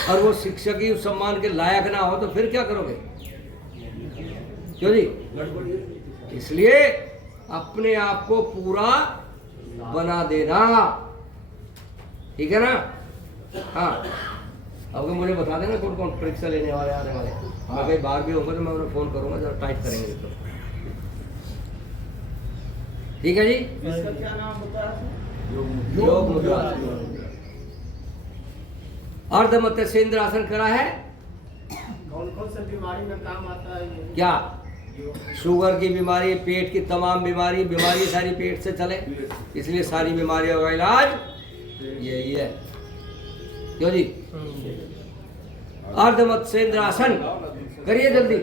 और वो शिक्षक ही उस सम्मान के लायक ना हो तो फिर क्या करोगे? क्यों जी? इसलिए अपने आप को पूरा बना देना, ठीक है ना? हाँ, अब मुझे बता देना कौन कौन परीक्षा लेने वाले आने वाले। मैं कहीं बाहर भी होंगे तो मैं उन्हें फोन करूंगा, जरा टाइट करेंगे तो। ठीक है जी? इसका क्या नाम होता है? योग मुद्रा। अर्धमत्स्येंद्र आसन करा है। कौन कौन सी बीमारी में काम आता है ये? क्या? शुगर की बीमारी, पेट की तमाम बीमारी सारी पेट से चले, इसलिए सारी बीमारियों का इलाज यही है। क्यों जी? अर्धमत्स्येंद्र आसन करिए जल्दी।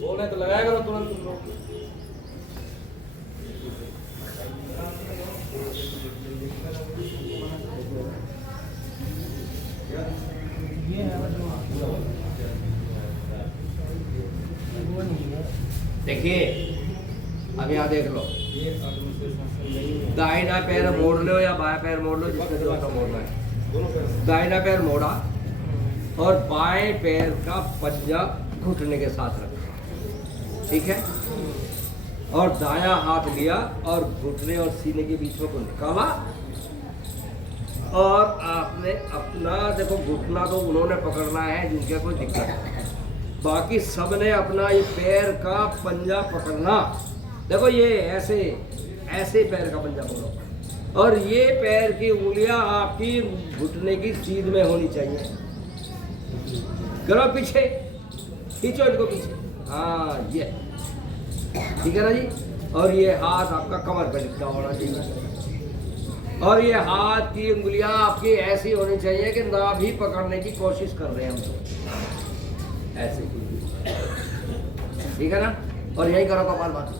बोलने तो लगाएगा ना तुरंत तुम लोग। ये है वो नहीं है। देखिए, अब यहाँ देख लो, दाहिना पैर मोड़ लो या बायां पैर मोड़ लो, जिसमें से उसका मोड़ना है। दाहिना पैर मोड़ा और बाएं पैर का पंजा घुटने के साथ रखा, ठीक है? और दायां हाथ लिया और घुटने और सीने के बीच में को निकाला, और आपने अपना देखो घुटना तो उन्होंने पकड़ना है जिनके कोई दिक्कत है, बाकी सबने अपना ये पैर का पंजा पकड़ना। देखो ये ऐसे ऐसे पैर का पंजा पकड़ो, और ये पैर की उंगलियां आपकी घुटने की सीध में होनी चाहिए। करो पीछे, खींचो इनको पीछे, हाँ ये ठीक है ना जी? और ये हाथ आपका कमर पे लिखा होना चाहिए, और ये हाथ की उंगलियां आपकी ऐसी होनी चाहिए कि नाभि पकड़ने की कोशिश कर रहे हैं हम तो, ऐसे, ठीक है ना? और यही करो कपालभाति।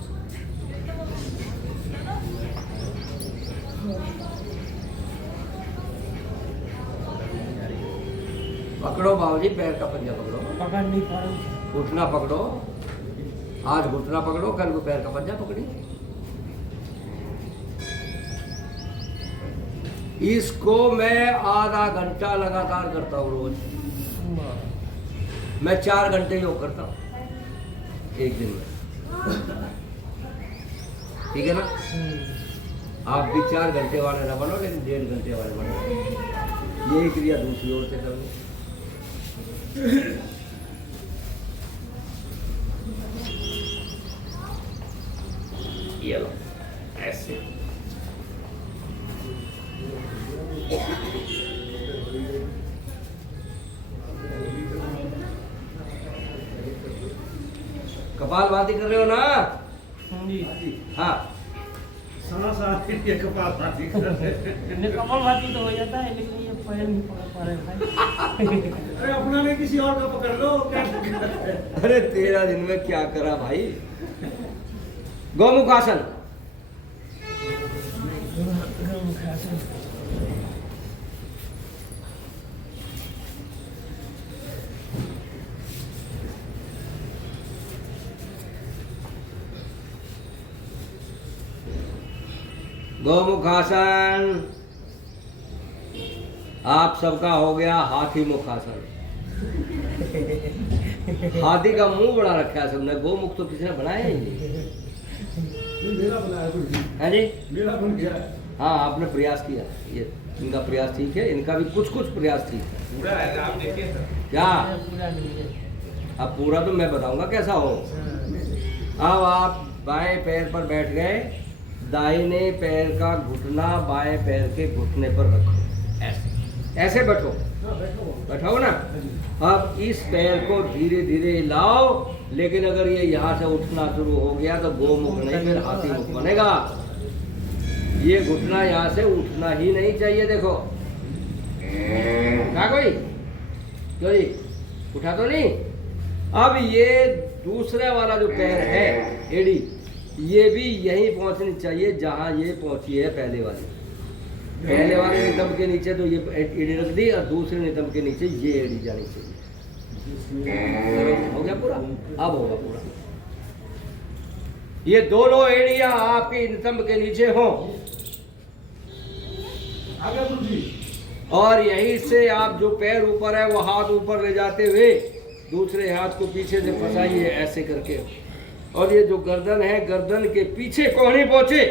पकड़ो बाबूजी, पैर का पंजा पकड़ो, पकड़ नहीं पा रहा। घुटना पकड़ो, आज घुटना पकड़ो, कल को पैर का पंजा पकड़ी। इसको मैं आधा घंटा लगातार करता हूँ रोज। मैं 4 घंटे योग करता हूँ एक दिन में, ठीक है ना? आप भी 4 घंटे वाले ना बनो, लेकिन 1.5 घंटे वाले बनो। यही क्रिया दूसरी ओर से करो। ये लो ऐसे। कपाल भाती कर रहे हो ना? हाँ, ने कपाल भाती तो हो जाता है, लेकिन ये पैर नहीं पकड़ पा रहे भाई। अरे अपना नहीं, किसी और का पकड़ लो, क्या दिक्कत है? अरे 13 दिन में क्या करा भाई। गौमुखासन। गौमुखासन। आप सबका हो गया हाथी मुखासन। हाथी का मुंह बड़ा रखा है सबने, गोमुख तो किसी ने बनाया ही नहीं। मेरा बनाया गुरुजी, है जी? मेरा बन गया है। हाँ, आपने प्रयास किया, ये इनका प्रयास ठीक है, इनका भी कुछ प्रयास ठीक है। पूरा है, आप देखिए सर। क्या? पूरा नहीं है। अब पूरा तो मैं बताऊंगा कैसा हो। अब आप बाएं पैर पर बैठ गए, दाहिने पैर का घुटना बाएं पैर के घुटने पर रखो, ऐसे ऐसे बैठो, हाँ, बैठो। बैठाओ ना। अब इस पैर को धीरे धीरे हिलाओ, लेकिन अगर ये यहाँ से उठना शुरू हो गया तो गोमुख नहीं, फिर हाथी मुख बनेगा। ये घुटना यहाँ से उठना ही नहीं चाहिए। देखो क्या कोई क्यों जी, उठा तो नहीं। अब ये दूसरा वाला जो पैर है, एड़ी, ये भी यहीं पहुंचनी चाहिए जहां ये पहुंची है पहले वाली। पहले वाले नितंब के नीचे तो ये एड़ी रख दी, और दूसरे नितंब के नीचे ये एड़ी जानी चाहिए। हो गया पूरा? अब होगा पूरा। ये दोनों एड़ियां आपके नितंब के नीचे हो, आ गया गुरुजी। और यहीं से आप जो पैर ऊपर है वो हाथ ऊपर ले जाते हुए दूसरे हाथ को पीछे से फंसाइए ऐसे करके। और ये जो गर्दन है, गर्दन के पीछे कोहनी पहुंचे,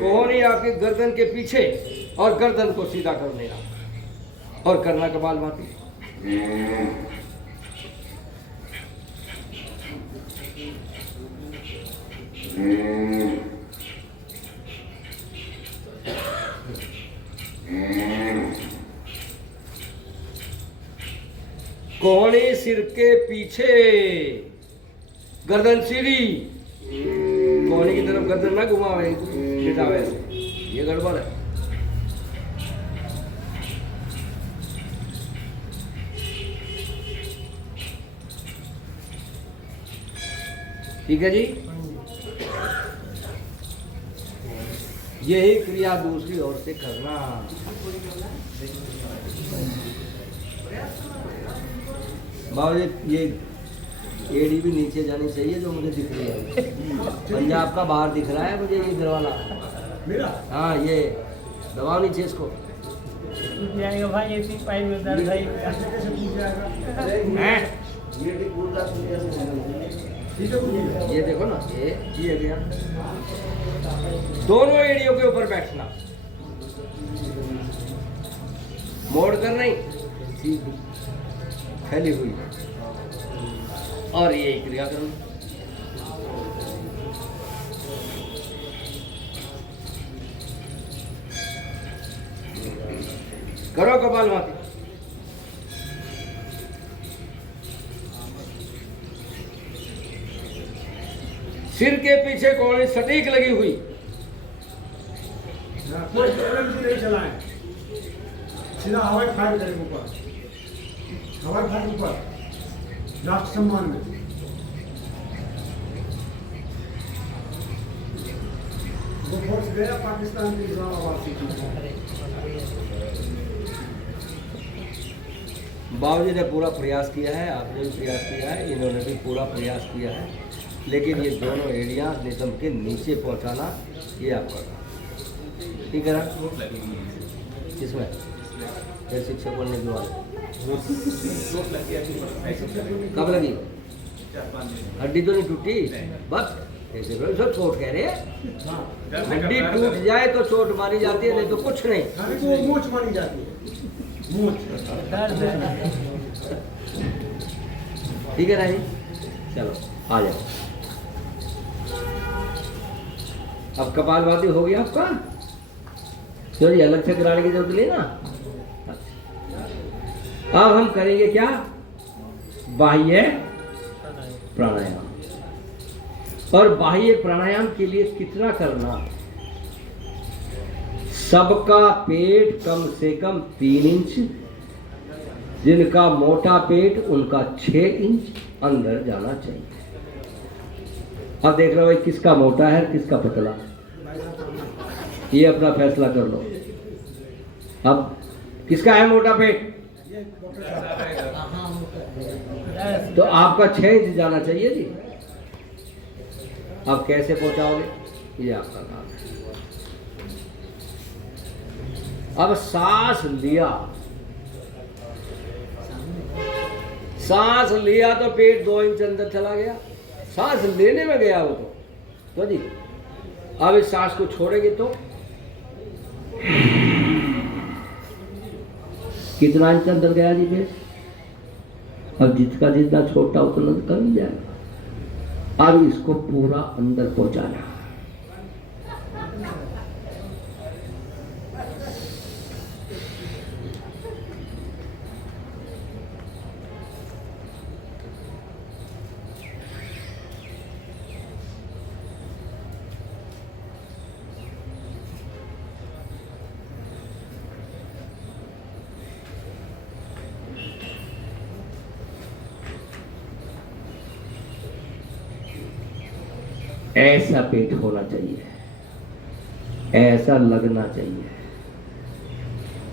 कोहनी आपके गर्दन के पीछे, और गर्दन को सीधा कर लेना और करना कपालभाति। कोहनी सिर के पीछे, गर्दन सीधी, कोहनी की तरफ गर्दन ना घुमावे, लिटावे ऐसे, ये गड़बड़ है। ठीक है जी? यही क्रिया दूसरी ओर से करना। बाबू जी, ये एड़ी भी नीचे जानी चाहिए जो मुझे दिख रही है। पंजाब का बाहर दिख रहा है मुझे, ये इधर वाला। मेरा? हाँ, ये दबाओ नीचे इसको। जाएगा भाई, ऐसी पाई में दर्द है। कैसे पूछ जाएगा? ठीक है गुरुजी। ये देखो ना, ये गया। दोनों एड़ियों के ऊपर बैठना, मोड़ कर नहीं, सीधी फैली हुई, और ये क्रिया करो। करो कपालभाति। सिर के पीछे कोहनी सटीक लगी हुई, कोई प्रॉब्लम नहीं चलाएं, सीधा हवाई फायर करें ऊपर, हवाई फायर ऊपर, राष्ट्र सम्मान में। वो फोर्स गया पाकिस्तान के इस्लामाबाद से। बाबूजी ने पूरा प्रयास किया है, आपने भी प्रयास किया है, इन्होंने भी पूरा प्रयास किया है, लेकिन ये दोनों एरिया नितंब के नीचे पहुंचाना ये आपका काम, ठीक है ना? किसमें ये शिक्षक बनने के बाद कब लगी? हड्डी तो नहीं टूटी, बस ऐसे सब चोट कह रहे हैं। हड्डी टूट जाए तो चोट मारी जाती है, नहीं तो कुछ नहीं। अभी तो मूंछ मारी जाती है, मूंछ। ठीक है ना जी, चलो आ जाओ। अब कपालभाति हो गया आपका, तो ये अलग से कराने की जरूरत नहीं ना। अब हम करेंगे क्या? बाह्य प्राणायाम। और बाह्य प्राणायाम के लिए कितना करना? सबका पेट कम से कम 3 इंच, जिनका मोटा पेट उनका 6 इंच अंदर जाना चाहिए। अब देख लो भाई किसका मोटा है किसका पतला, ये अपना फैसला कर लो। अब किसका है मोटा पेट? तो आपका 6 इंच जाना चाहिए जी। अब कैसे पहुंचाओगे, ये आपका काम है। अब सांस लिया, सांस लिया तो पेट 2 इंच अंदर चला गया, सांस लेने में गया वो तो जी। अब इस सांस को छोड़ेंगे तो कितना इंच अंदर गया जी पेट? अब जितना जितना छोटा उतना कम जाएगा। अब इसको पूरा अंदर पहुंचाना। ऐसा पेट होना चाहिए, ऐसा लगना चाहिए।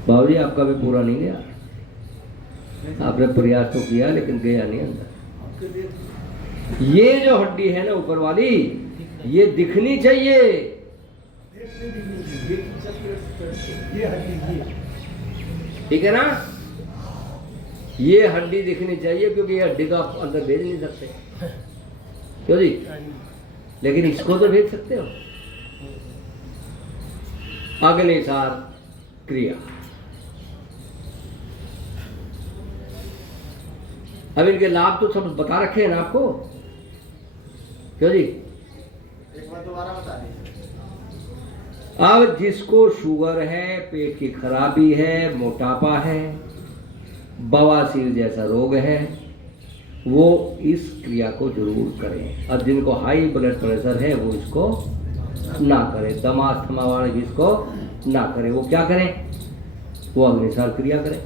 बाबूजी आपका भी पूरा नहीं गया, आपने प्रयास तो किया लेकिन गया नहीं अंदर। ये जो हड्डी है ना ऊपर वाली, ये दिखनी चाहिए। ये हड्डी, ठीक है ना? ये हड्डी दिखनी चाहिए, क्योंकि ये हड्डी तो आप अंदर भेज नहीं सकते, क्यों जी? लेकिन इसको तो भेज सकते हो। अगले सार क्रिया। अब इनके लाभ तो सब बता रखे हैं ना आपको, क्यों जी? एक बार दोबारा बता दीजिए। अब जिसको शुगर है, पेट की खराबी है, मोटापा है, बवासीर जैसा रोग है, वो इस क्रिया को जरूर करें। और जिनको हाई ब्लड प्रेशर है वो इसको ना करें, दमा अस्थमा वाले भी इसको ना करें। वो क्या करें? वो अग्निसार क्रिया करें।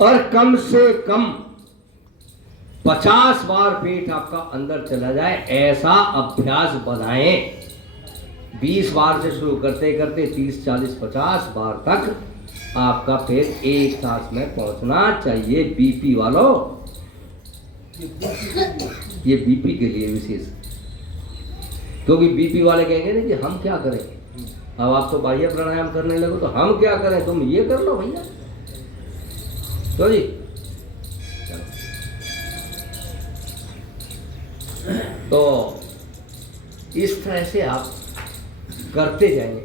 और कम से कम 50 बार पेट आपका अंदर चला जाए, ऐसा अभ्यास बनाएं। 20 बार से शुरू करते करते 30, 40, 50 बार तक आपका पेट एक सांस में पहुंचना चाहिए। बीपी वालों, ये बीपी के लिए विशेष, क्योंकि बीपी वाले कहेंगे ना कि हम क्या करें, अब आप तो बाह्य प्राणायाम करने लगो तो हम क्या करें, तुम ये कर लो भैया। तो जी तो इस तरह से आप करते जाएंगे।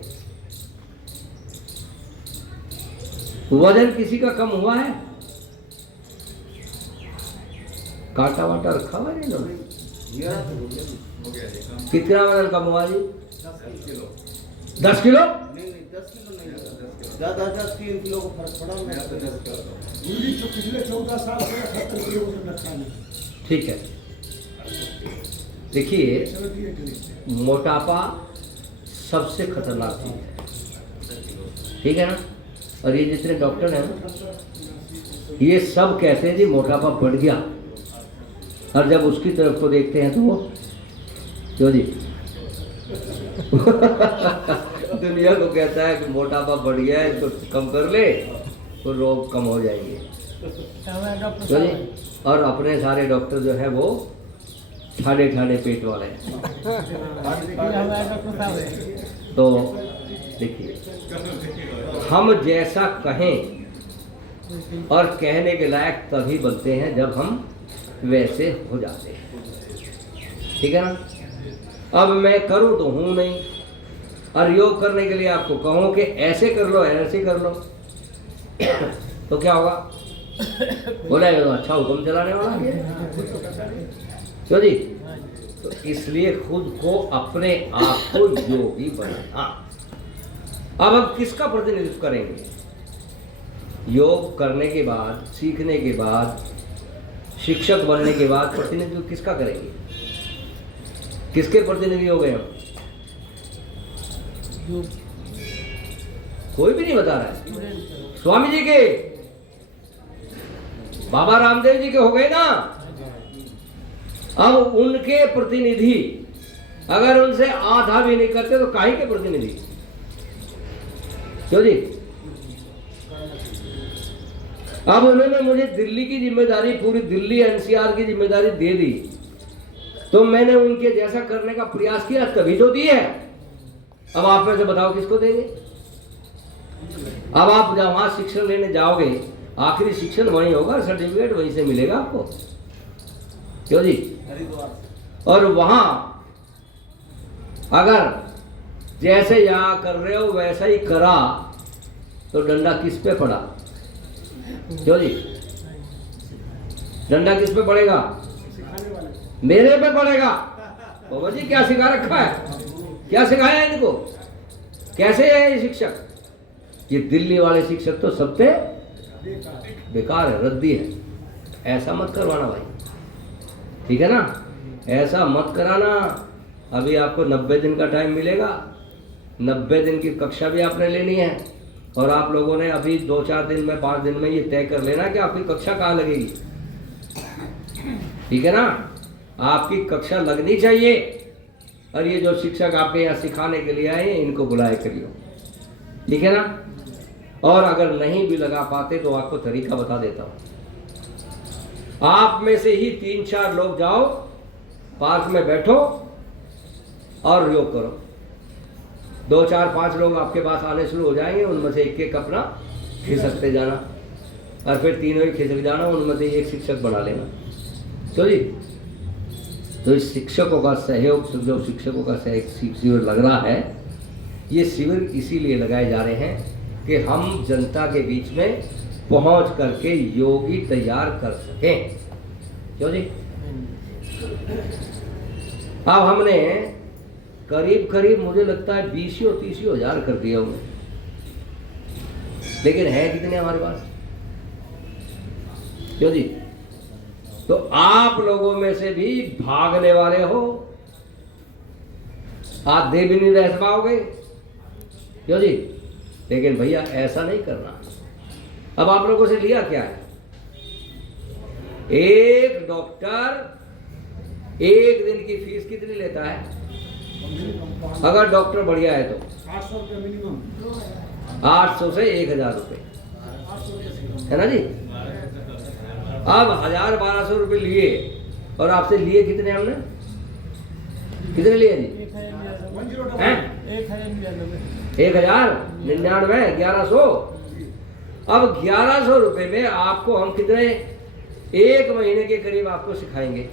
वजन किसी का कम हुआ है? कांटा वाटा रखा हुआ है इन्होंने? कितना वजन कम हुआ जी? 10 किलो? ज्यादा 3 किलो का फर्क पड़ा। जो पिछले 14 साल से 78 किलो वजन रखा है। ठीक है, देखिए मोटापा सबसे खतरनाक चीज है। ठीक है ना। और ये जितने डॉक्टर हैं ना, ये सब कहते हैं जी मोटापा बढ़ गया, और जब उसकी तरफ को देखते हैं तो वो क्यों जी दुनिया को कहता है कि मोटापा बढ़ गया है, इसको कम कर ले तो रोग कम हो जाएंगे, डॉक्टर क्यों जी। साहब और अपने सारे डॉक्टर जो है वो ठाणे ठाणे पेट वाले हैं। हमारे डॉक्टर साहब है। तो देखिए, हम जैसा कहें और कहने के लायक तभी बनते हैं जब हम वैसे हो जाते हैं, ठीक है ना। अब मैं करूं तो हूं नहीं, और योग करने के लिए आपको कहूं कि ऐसे कर लो ऐसे कर लो तो क्या होगा, बोला ये तो अच्छा हुक्म चलाने वाला है, क्यों जी। तो इसलिए खुद को अपने आप को योगी बनाना। अब हम किसका प्रतिनिधित्व करेंगे? योग करने के बाद, सीखने के बाद, शिक्षक बनने के बाद प्रतिनिधित्व किसका करेंगे? किसके प्रतिनिधि हो गए हम? कोई भी नहीं बता रहा है। स्वामी जी के, बाबा रामदेव जी के हो गए ना। अब उनके प्रतिनिधि अगर उनसे आधा भी नहीं करते तो काहे के प्रतिनिधि, क्यों जी। अब उन्होंने मुझे दिल्ली की जिम्मेदारी, पूरी दिल्ली एनसीआर की जिम्मेदारी दे दी, तो मैंने उनके जैसा करने का प्रयास किया तभी तो दी है। अब आप में से बताओ किसको देंगे? अब आप जब वहां शिक्षण लेने जाओगे, आखिरी शिक्षण वहीं होगा, सर्टिफिकेट वहीं से मिलेगा आपको, क्यों जी। और वहां अगर जैसे यहाँ कर रहे हो वैसा ही करा तो डंडा किस पे पड़ा, क्यों जी। डंडा किस पे पड़ेगा? मेरे पे पड़ेगा। बाबा जी क्या सिखा रखा है, क्या सिखाया है इनको, कैसे है ये शिक्षक? ये दिल्ली वाले शिक्षक तो सबसे बेकार है, रद्दी है। ऐसा मत करवाना भाई, ठीक है ना, ऐसा मत कराना। अभी आपको 90 दिन का टाइम मिलेगा, 90 दिन की कक्षा भी आपने लेनी है, और आप लोगों ने अभी 2-4 दिन में, 5 दिन में ये तय कर लेना कि आपकी कक्षा कहाँ लगेगी, ठीक है ना। आपकी कक्षा लगनी चाहिए, और ये जो शिक्षक आपके यहाँ सिखाने के लिए आए इनको बुलाए करियो, ठीक है ना। और अगर नहीं भी लगा पाते तो आपको तरीका बता देता हूँ। आप में से ही 3-4 लोग जाओ, पार्क में बैठो और योग करो। 2-4-5 लोग आपके पास आने शुरू हो जाएंगे, उनमें से एक अपना खिसकते जाना, और फिर तीनों ही खिसक जाना, उनमें से एक शिक्षक बना लेना, तो जी। तो इस शिक्षकों का सहयोग, जो शिक्षकों का शिविर लग रहा है, ये शिविर इसीलिए लगाए जा रहे हैं कि हम जनता के बीच में पहुंच करके योगी तैयार कर सकें, क्यों जी। अब हमने करीब करीब मुझे लगता है 20-30 हज़ार कर दिया उन्हें, लेकिन है कितने हमारे पास, क्यों जी। तो आप लोगों में से भी भागने वाले हो, आप दे भी नहीं रह पाओगे, क्यों जी। लेकिन भैया ऐसा नहीं करना। अब आप लोगों से लिया क्या है? एक डॉक्टर एक दिन की फीस कितनी लेता है? अगर डॉक्टर बढ़िया है तो 800 रुपये मिनिमम, 800 से 1000 रुपये, है ना जी। अब 1000-1200 रुपये लिए, और आपसे लिए कितने हमने, कितने लिए जी? 1099, 1100। अब 1100 रुपये में आपको हम कितने, 1 महीने के करीब आपको सिखाएंगे।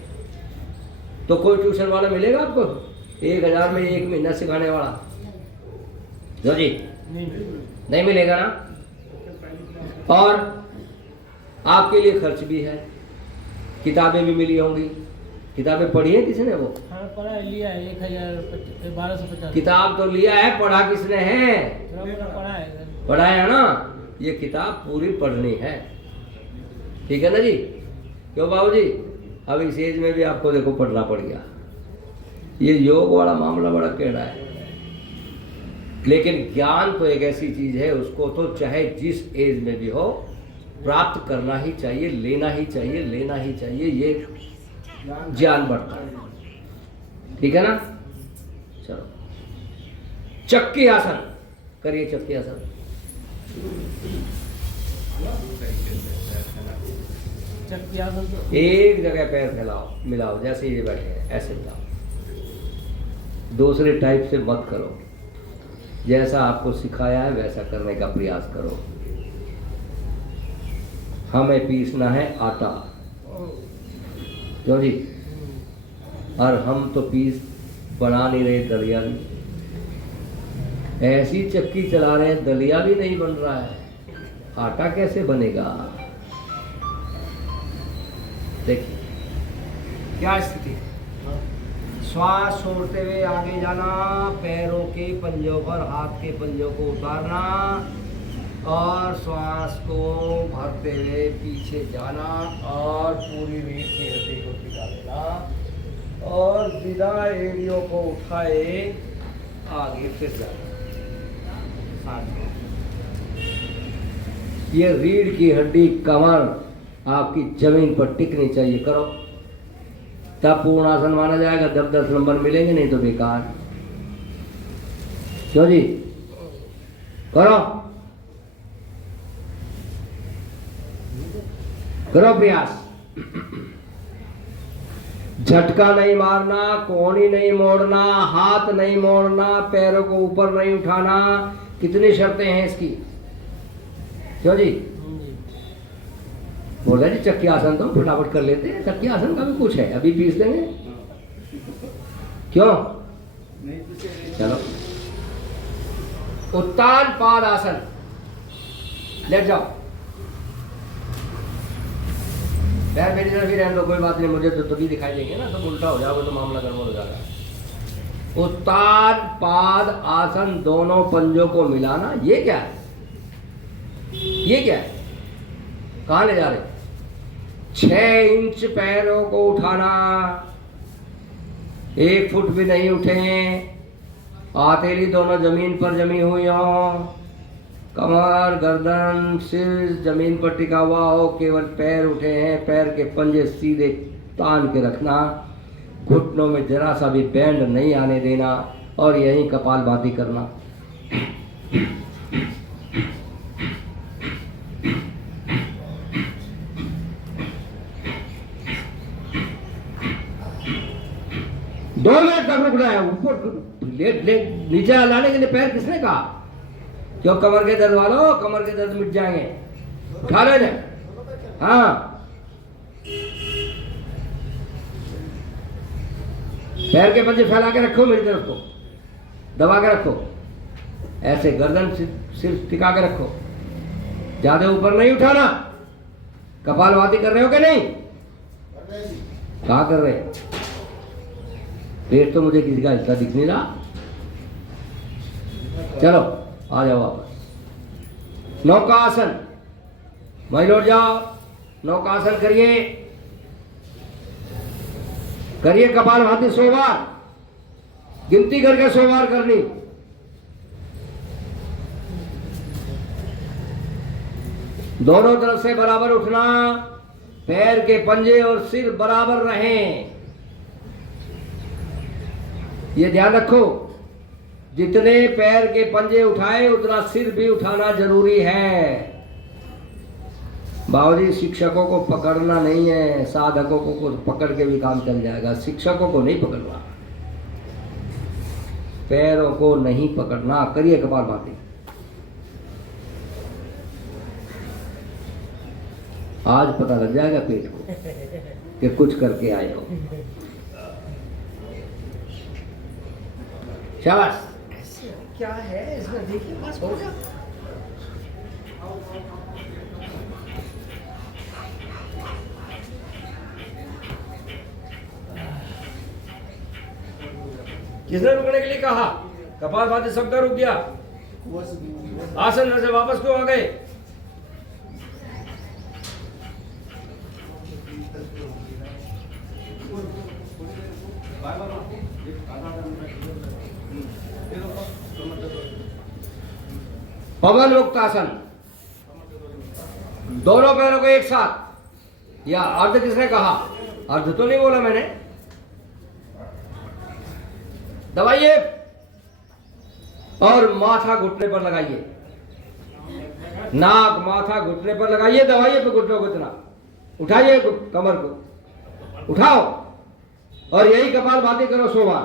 तो कोई ट्यूशन वाला मिलेगा आपको 1000 में 1 महीना सिखाने वाला, जो जी नहीं मिलेगा ना। और आपके लिए खर्च भी है, किताबें भी मिली होंगी। किताबें पढ़ी है किसी ने? वो हाँ पढ़ा है, लिया है 1250 किताब तो लिया है, पढ़ा किसने है? पढ़ा है, पढ़ा है ना। ये किताब पूरी पढ़नी है, ठीक है ना जी। क्यों बाबूजी, अब इस एज में भी आपको देखो पढ़ना पड़ गया। ये योग वाला मामला बड़ा टेढ़ा है, लेकिन ज्ञान तो एक ऐसी चीज है, उसको तो चाहे जिस एज में भी हो प्राप्त करना ही चाहिए, लेना ही चाहिए, लेना ही चाहिए, ये ज्ञान बढ़ता है। ठीक है ना? चलो चक्की आसन करिए, चक्की आसन। चक्की आसन तो एक जगह पैर फैलाओ, मिलाओ, जैसे ये बैठे हैं ऐसे मिलाओ, दूसरे टाइप से मत करो, जैसा आपको सिखाया है वैसा करने का प्रयास करो। हमें पीसना है आटा, क्यों जी? और हम तो पीस बना नहीं रहे, दलिया भी ऐसी चक्की चला रहे हैं, दलिया भी नहीं बन रहा है, आटा कैसे बनेगा? देखिए क्या स्थिति है। श्वास छोड़ते हुए आगे जाना, पैरों के पंजों पर हाथ के पंजों को उतारना और श्वास को भरते हुए पीछे जाना और पूरी रीढ़ की हड्डी को सीधा लेना और सीधा एड़ियों को उठाए आगे फिर जाना। ये रीढ़ की हड्डी, कमर आपकी जमीन पर टिकनी चाहिए। करो तब पूर्णासन माना जाएगा, 10 नंबर मिलेंगे, नहीं तो बेकार। क्यों जी? करो करो प्रयास। झटका नहीं मारना, कोहनी नहीं मोड़ना, हाथ नहीं मोड़ना, पैरों को ऊपर नहीं उठाना। कितनी शर्तें हैं इसकी? क्यों जी? बोला जी चक्की आसन तो फटाफट कर लेते हैं, चक्की आसन का भी कुछ है, अभी पीस देंगे। क्यों? चलो उत्तान पाद आसन, लेट जाओ। यार मेरी तरफ ही रहने दो, कोई बात नहीं, मुझे तो भी दिखाई देंगे ना, तो उल्टा हो जाएगा तो मामला गड़बड़ हो जाएगा। उत्तान पाद आसन, दोनों पंजों को मिलाना। ये क्या है? ये क्या है? कहाँ ले जा रहे? 6 इंच पैरों को उठाना, 1 फुट भी नहीं उठे, हथेली दोनों जमीन पर जमी हुई हो, कमर गर्दन सिर जमीन पर टिका हुआ हो, केवल पैर उठे हैं, पैर के पंजे सीधे तान के रखना, घुटनों में जरा सा भी बैंड नहीं आने देना और यहीं कपालभाति करना। दो मिनट तक रुकना है। ऊपर लेट नीचे लाने के लिए पैर किसने कहा? क्यों? कमर के दर्द वालों, कमर के दर्द मिट जाएंगे, उठा ले। हाँ पैर के पंजे फैला के रखो, मेरी तरफ को दबा के रखो, ऐसे गर्दन सिर्फ टिका के रखो, ज्यादा ऊपर नहीं उठाना। कपालभाति कर रहे हो कि नहीं? कहाँ कर रहे? पेट तो मुझे किसी का हिस्सा दिख नहीं रहा। चलो आ जाओ वापस। नौकासन, वहीं लौट जाओ, नौकासन करिए, करिए कपालभाति 100 बार, गिनती करके 100 बार करनी। दोनों तरफ से बराबर उठना, पैर के पंजे और सिर बराबर रहें। ये ध्यान रखो, जितने पैर के पंजे उठाए उतना सिर भी उठाना जरूरी है। बाबूजी शिक्षकों को पकड़ना नहीं है, साधकों को पकड़ के भी काम चल जाएगा, शिक्षकों को नहीं पकड़ना, पैरों को नहीं पकड़ना। करिए कपालभाति। आज पता लग जाएगा पेट को कि कुछ करके आए हो। शाबाश। क्या है इसमें? देखिए पास हो जा। किसने रुकने के लिए कहा? कपालभाति सबका रुक गया, आसन से वापस क्यों आ गए? पवन मुक्त आसन, दोनों पैरों को एक साथ, या अर्ध किसने कहा? अर्ध तो नहीं बोला मैंने। दबाइए और माथा घुटने पर लगाइए, नाक माथा घुटने पर लगाइए, दबाइए पे घुटनों को इतना, उठाइए कमर को, उठाओ और यही कपालभाति करो 100 बार।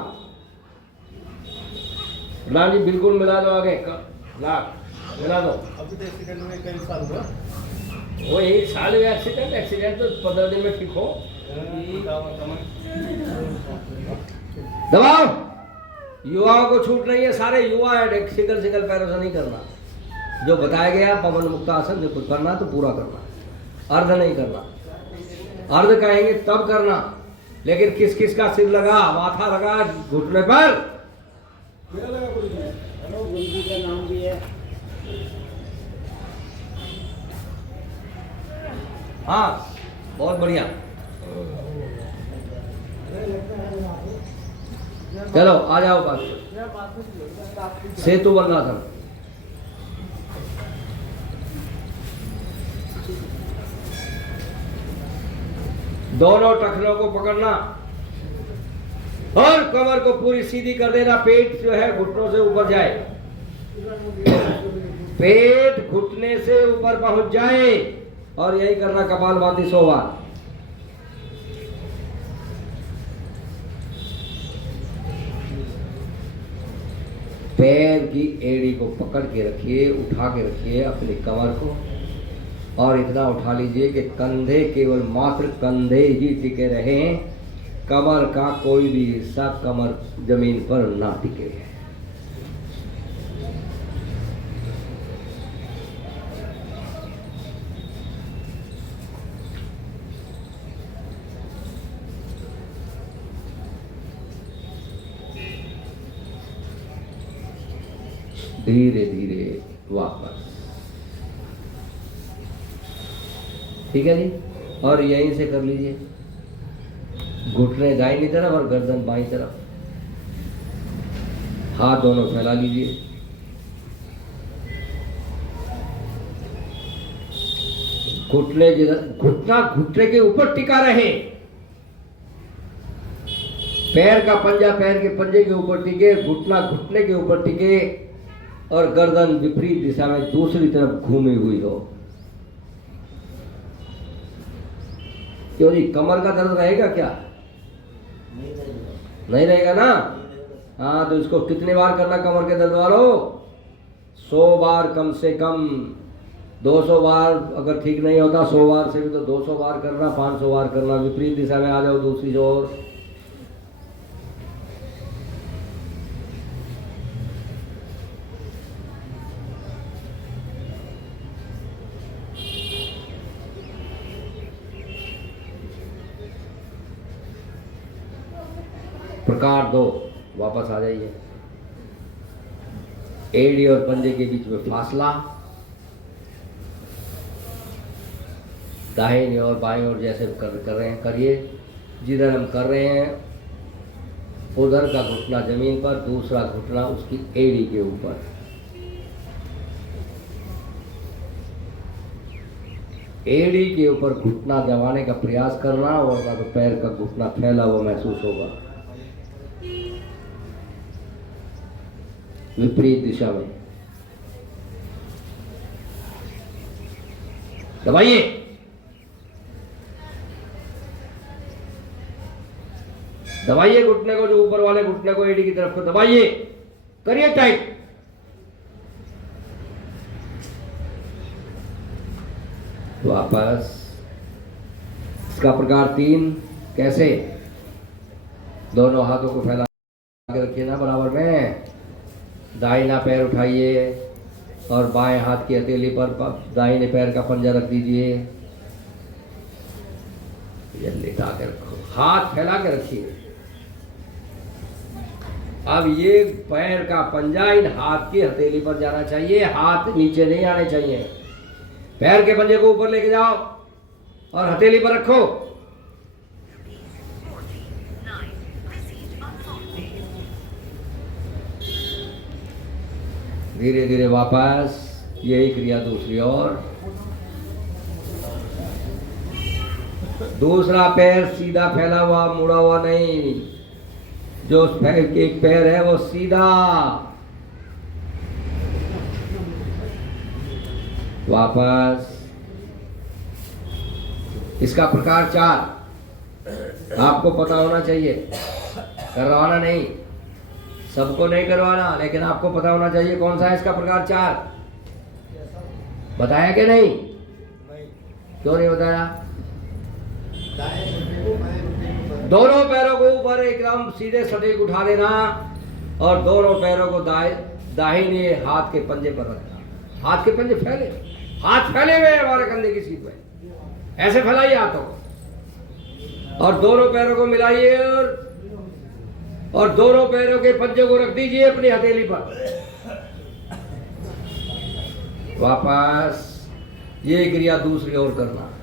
प्रधान जी बिल्कुल मिला दो आगे, मिला दो। अभी तो एक्सीडेंट में कई साल हुआ, वो 1 साल हुआ एक्सीडेंट तो 15 दिन में ठीक हो। दबाओ, युवाओं को छूट नहीं है, सारे युवा है, सिकल पैरों से नहीं करना। जो बताया गया पवन मुक्त आसन, जो कुछ करना तो पूरा करना, अर्ध नहीं करना। अर्ध कहेंगे तब करना, लेकिन किस किस का सिर लगा, माथा लगा घुटने पर? मेरा लगा गुरु जी। हेलो, गुरु जी का नाम भी है। हाँ, बहुत बढ़िया। चलो आ जाओ पास, सेतु बंधासन। दोनों टखनों को पकड़ना और कमर को पूरी सीधी कर देना। पेट जो है घुटनों से ऊपर जाए, पेट घुटने से ऊपर पहुंच जाए, और यही करना कपालभाति 100 बार। पैर की एड़ी को पकड़ के रखिए, उठा के रखिए अपनी कमर को, और इतना उठा लीजिए कि कंधे, केवल मात्र कंधे ही टिके रहें, कमर का कोई भी हिस्सा कमर जमीन पर ना टिके। धीरे धीरे वापस, ठीक है जी। और यहीं से कर लीजिए, घुटने दाहिनी तरफ और गर्दन बाईं तरफ, हाथ दोनों फैला लीजिए। घुटने घुटना घुटने के ऊपर टिका रहे, पैर का पंजा पैर के पंजे के ऊपर टिके, घुटना घुटने के ऊपर टिके, और गर्दन विपरीत दिशा में दूसरी तरफ घूमी हुई हो। क्यों जी, कमर का दर्द रहेगा क्या? नहीं रहेगा ना? हाँ, तो इसको कितने बार करना कमर के दर्द वालों? 100 बार कम से कम। 200 बार अगर ठीक नहीं होता, 100 बार से भी तो 200 बार करना, 500 बार करना। विपरीत दिशा में आ जाओ, दूसरी ओर। प्रकार 2, वापस आ जाइए। एड़ी और पंजे के बीच में फासला, दाहिनी और बाईं ओर जैसे कर रहे हैं करिए। जिधर हम कर रहे हैं उधर का घुटना जमीन पर, दूसरा घुटना उसकी एड़ी के ऊपर। एड़ी के ऊपर घुटना दबाने का प्रयास करना, और ना तो पैर का घुटना फैला हुआ महसूस होगा। विपरीत दिशा में दबाइए। दबाइए घुटने को, जो ऊपर वाले घुटने को, एड़ी की तरफ को दबाइए, करिए टाइट। वापस। इसका प्रकार 3 कैसे? दोनों हाथों को फैला के रखिए ना बराबर में। दाहिना पैर उठाइए और बाएं हाथ की हथेली पर दाहिने पैर का पंजा रख दीजिए। ये लेटा के रखो, हाथ फैला के रखिए। अब ये पैर का पंजा इन हाथ की हथेली पर जाना चाहिए, हाथ नीचे नहीं आने चाहिए। पैर के पंजे को ऊपर लेके जाओ और हथेली पर रखो। धीरे धीरे वापस। यही क्रिया दूसरी ओर। दूसरा पैर सीधा फैला हुआ, मुड़ा हुआ नहीं। जो एक पैर है वो सीधा। वापस। इसका प्रकार 4 आपको पता होना चाहिए, करवाना नहीं, सबको नहीं करवाना, लेकिन आपको पता होना चाहिए कौन सा है इसका प्रकार 4। बताया कि नहीं? क्यों नहीं बताया? दोनों पैरों को ऊपर एकदम सीधे सटीक उठा लेना और दोनों पैरों को दाहिने हाथ के पंजे पर रखना। हाथ के पंजे फैले, हाथ फैले हुए हमारे कंधे की सीट में, ऐसे फैलाइए हाथों को और दोनों पैरों को मिलाइए और दोनों पैरों के पंजे को रख दीजिए अपनी हथेली पर। वापस। ये क्रिया दूसरी ओर करना।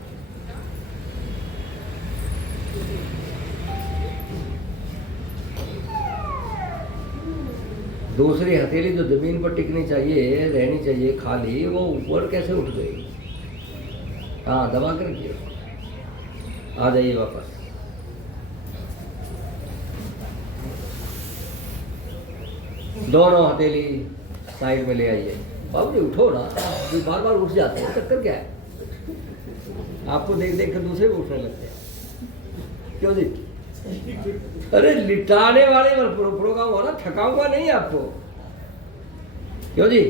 दूसरी हथेली जो जमीन पर टिकनी चाहिए, रहनी चाहिए खाली, वो ऊपर कैसे उठ गई? हाँ, दबा कर रखिए। आ जाइए वापस। दोनों हथेली साइड में ले आइए। बाबू जी उठो ना, बार बार उठ जाते हैं, चक्कर क्या है? आपको देख देख कर दूसरे भी उठने लगते हैं। क्यों जी? अरे लिटाने वाले प्रोग्राम हो ना, थकाऊंगा नहीं आपको। क्यों जी?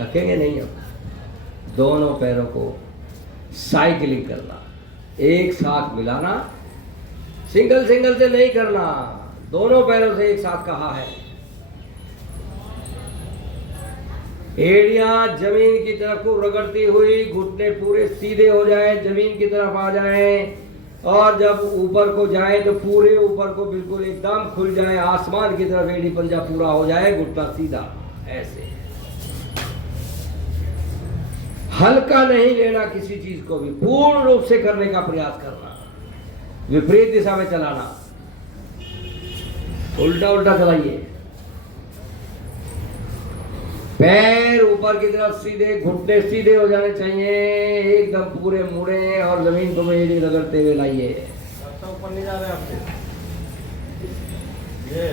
थकेंगे नहीं हम। दोनों पैरों को साइकिलिंग करना, एक साथ मिलाना, सिंगल सिंगल से नहीं करना, दोनों पैरों से एक साथ कहा है। एड़ियां जमीन की तरफ को रगड़ती हुई, घुटने पूरे सीधे हो जाए, जमीन की तरफ आ जाए और जब ऊपर को जाए तो पूरे ऊपर को बिल्कुल एकदम खुल जाए, आसमान की तरफ एड़ी पंजा पूरा हो जाए, घुटना सीधा। ऐसे हल्का नहीं लेना किसी चीज को भी, पूर्ण रूप से करने का प्रयास करना, विपरीत दिशा में चलाना, उल्टा उल्टा चलाइए। पैर ऊपर की तरफ सीधे, घुटने सीधे हो जाने चाहिए, एकदम पूरे मुड़े और जमीन को मेरी रगड़ते हुए लाइए। ऊपर नहीं जा रहे आपसे।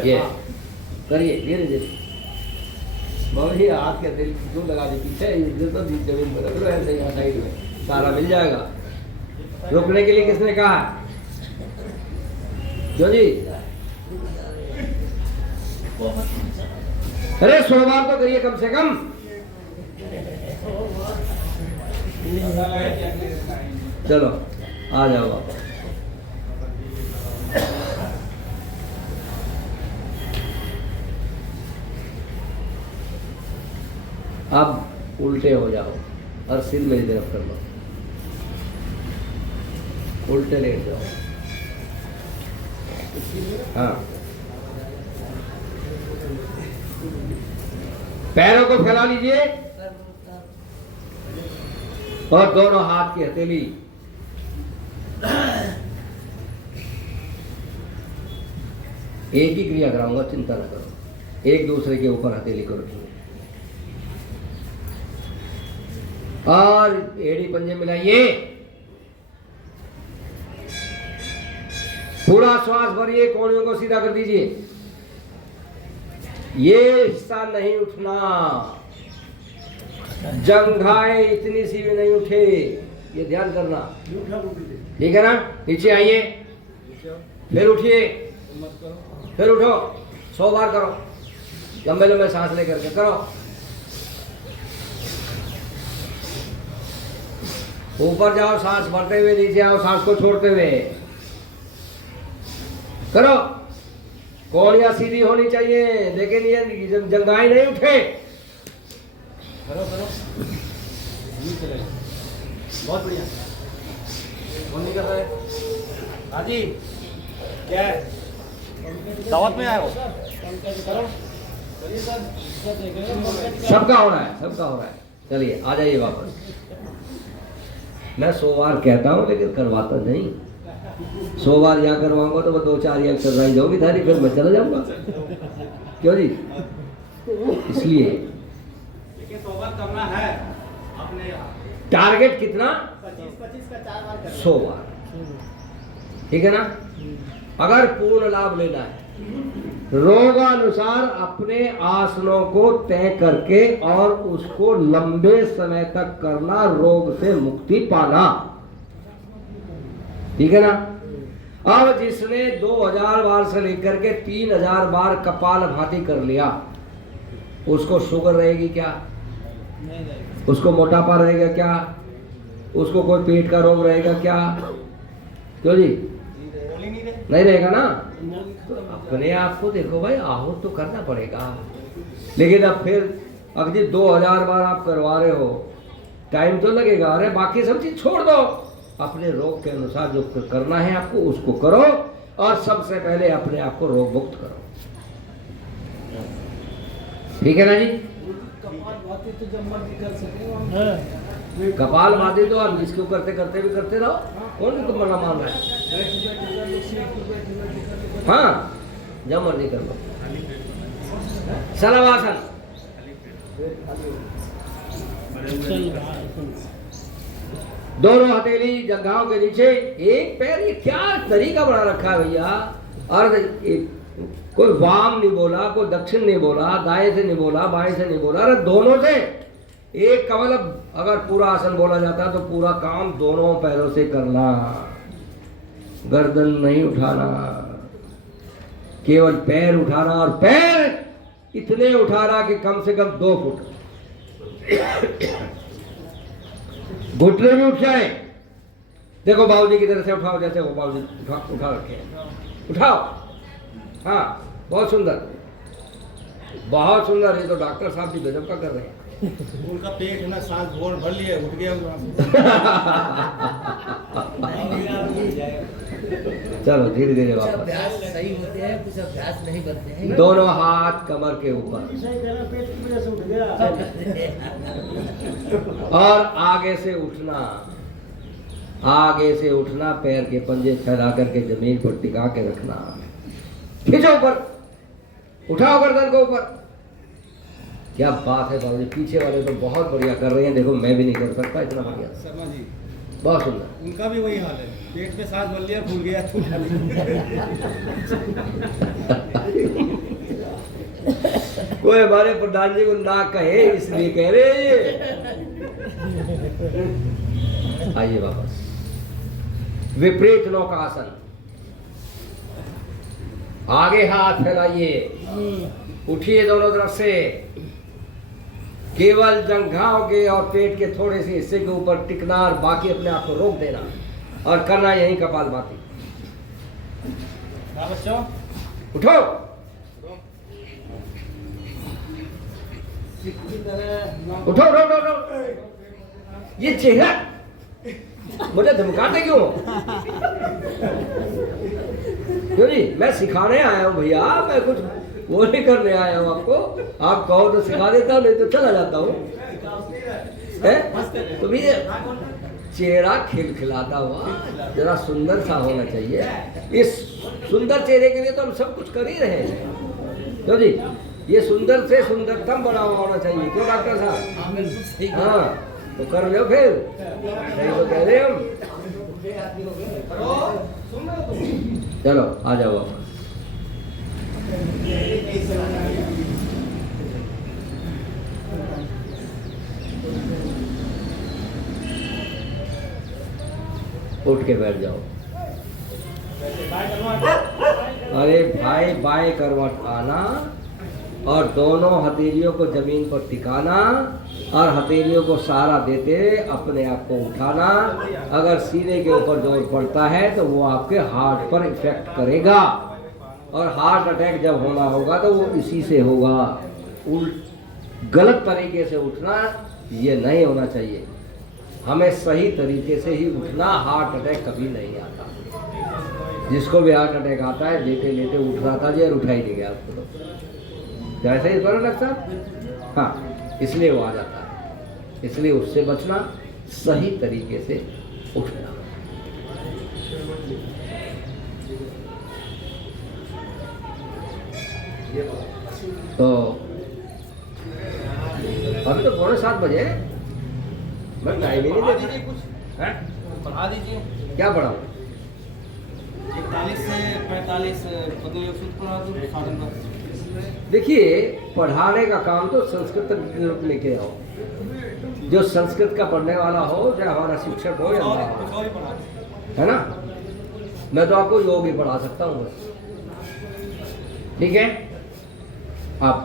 ये करिए धीरे धीरे। बहुत ही हाथ के दिल क्यों लगा दी पीछे, तो जमीन पर रख लो ऐसे, यहाँ साइड में सारा मिल जाएगा। रोकने के लिए किसने कहा? क्यों जी? अरे 100 बार तो करिए कम से कम। चलो आ जाओ वापस। अब उल्टे हो जाओ और सिर मेरी तरफ कर लो, उल्टे लेट जाओ। हाँ, पैरों को फैला लीजिए और दोनों हाथ की हथेली एक ही क्रिया कराऊंगा, चिंता न करो। एक दूसरे के ऊपर हथेली को रखिए और एड़ी पंजे मिलाइए। पूरा श्वास भरिए, कोहनियों को सीधा कर दीजिए। ये हिस्सा नहीं उठना, जंघाएं इतनी सी भी नहीं उठे, ये ध्यान करना। ठीक है ना? नीचे आइए, फिर उठिए, फिर उठो, 100 बार करो, लंबे लंबे सांस लेकर के करो। ऊपर जाओ, सांस भरते हुए, नीचे आओ, सांस को छोड़ते हुए करो। कोहनियां सीधी होनी चाहिए, लेकिन ये जंघाएं नहीं उठे। करो करो, बहुत बढ़िया। कौन नहीं कर रहा है? हाँ जी, क्या है? दावत में आए हो? करो। सबका हो रहा है, सबका हो रहा है। चलिए आ जाइए वापस। मैं 100 बार कहता हूँ लेकिन करवाता नहीं। 100 बार यहाँ करवाऊंगा तो वो 2-4 एक्सरसाइज होगी थारी, फिर मैं चला जाऊंगा। क्यों जी? इसलिए 100 बार करना है अपने टारगेट कितना? 25 का 4 बार करना 100 बार, ठीक है ना। अगर पूर्ण लाभ लेना है, रोगानुसार अपने आसनों को तय करके और उसको लंबे समय तक करना, रोग से मुक्ति पाना, ठीक है ना। अब जिसने 2000 बार से लेकर के 3000 बार कपाल भाती कर लिया, उसको शुगर रहेगी क्या? उसको मोटापा रहेगा क्या? उसको कोई पेट का रोग रहेगा क्या? क्यों जी? नहीं रहेगा ना। तो अपने आप को देखो भाई, आहूत तो करना पड़ेगा। लेकिन अब फिर अगर 2000 बार आप करवा रहे हो, टाइम तो लगेगा। अरे बाकी सब चीज छोड़ दो, अपने रोग के अनुसार जो करना है आपको उसको करो, और सबसे पहले अपने आप को रोग मुक्त करो, ठीक है ना जी। कपाल भाती तो आप इसको करते करते भी करते रहो, कौन तुम मना मान रहा है? हाँ, जब मर्जी कर लो। शलभासन, दोनों हथेली जंघाओं के नीचे, एक पैर। ये क्या तरीका बना रखा है भैया। और कोई वाम नहीं बोला, कोई दक्षिण नहीं बोला, दाएं से नहीं बोला, बाएं से नहीं बोला, अरे दोनों से एक का मतलब। अगर पूरा आसन बोला जाता तो पूरा काम दोनों पैरों से करना, गर्दन नहीं उठाना, केवल पैर उठाना। और पैर इतने उठाना कि कम से कम 2 फुट घुटने भी उठ जाए। देखो बाबूजी की तरह से उठाओ, जैसे वो बाबूजी उठा रखे हैं, उठाओ। हाँ, बहुत सुंदर, बहुत सुंदर। ये तो डॉक्टर साहब भी गजब का कर रहे हैं। उनका पेट ना सांस भोर भर लिया, उठ गया चलो धीरे धीरे वापस। सही होते हैं, कुछ अभ्यास नहीं बनते हैं। दोनों हाथ कमर के ऊपर, और आगे से उठना, आगे से उठना, पैर के पंजे फैला करके जमीन पर टिका के रखना। खींचो ऊपर, उठाओ गर्दन को ऊपर। क्या बात है बाबूजी, पीछे वाले तो बहुत बढ़िया कर रहे हैं। देखो मैं भी नहीं कर सकता इतना बढ़िया। शर्मा जी, बहुत सुंदर। उनका भी वही हाल है, पेट में सांस भर लिया, भूल गया, उठा लिया। कोई हमारे प्रधान जी को ना कहे इसलिए कह रहे हैं ये। आइए वापस। विपरीत नौकासन, आगे हाथ फैलाइए, उठिए दोनों तरफ से, केवल जंघाओं के और पेट के थोड़े से हिस्से के ऊपर टिकना, और बाकी अपने आप को रोक देना, और करना यही कपालभाति। उठो, उठो, उठो, उठो, उठो। ये चेहरा मुझे धमकाते क्यों? क्यों जी? मैं सिखाने आया हूँ भैया, मैं कुछ वो नहीं करने आया हूँ आपको। आप कहो तो सिखा देता हूँ, नहीं तो चला जाता हूँ। तो भैया चेहरा खिलखिलाता हुआ जरा सुंदर सा होना चाहिए। इस सुंदर चेहरे के लिए तो हम सब कुछ कर ही रहे हैं। क्यों जी? ये सुंदर से सुंदरतम बना हुआ होना चाहिए। क्यों डॉक्टर साहब? हाँ, तो कर लो फिर। सही तो कह रहे हम। चलो आ जाओ आप। उठ के बैठ जाओ। अरे भाई, बाएं करवट आना और दोनों हथेलियों को जमीन पर टिकाना और हथेलियों को सहारा देते अपने आप को उठाना। अगर सीने के ऊपर जोर पड़ता है तो वो आपके हार्ट पर इफेक्ट करेगा, और हार्ट अटैक जब होना होगा तो वो इसी से होगा। गलत तरीके से उठना ये नहीं होना चाहिए। हमें सही तरीके से ही उठना। हार्ट अटैक कभी नहीं आता। जिसको भी हार्ट अटैक आता है लेटे लेटे उठ रहा था जी, और उठा ही नहीं गया आपको। तो जैसे ही करो डॉक्टर साहब, हाँ, इसलिए वो आ जाता है। इसलिए उससे बचना, सही तरीके से उठना। तो अभी तो 6:45 मैं टाइम ही नहीं बढ़ा देखा दीजिए कुछ, हैं? बढ़ा दीजिए। क्या पढ़ा 41 से 45 पद्म योग सूत्र पढ़ा दो, साधन का। देखिए, पढ़ाने का काम तो संस्कृत तक लेके आओ। जो संस्कृत का पढ़ने वाला हो, चाहे हमारा शिक्षक हो या हमारा कुछ और ही पढ़ा दो। है ना, मैं तो आपको योग ही पढ़ा सकता हूँ बस। ठीक है। अब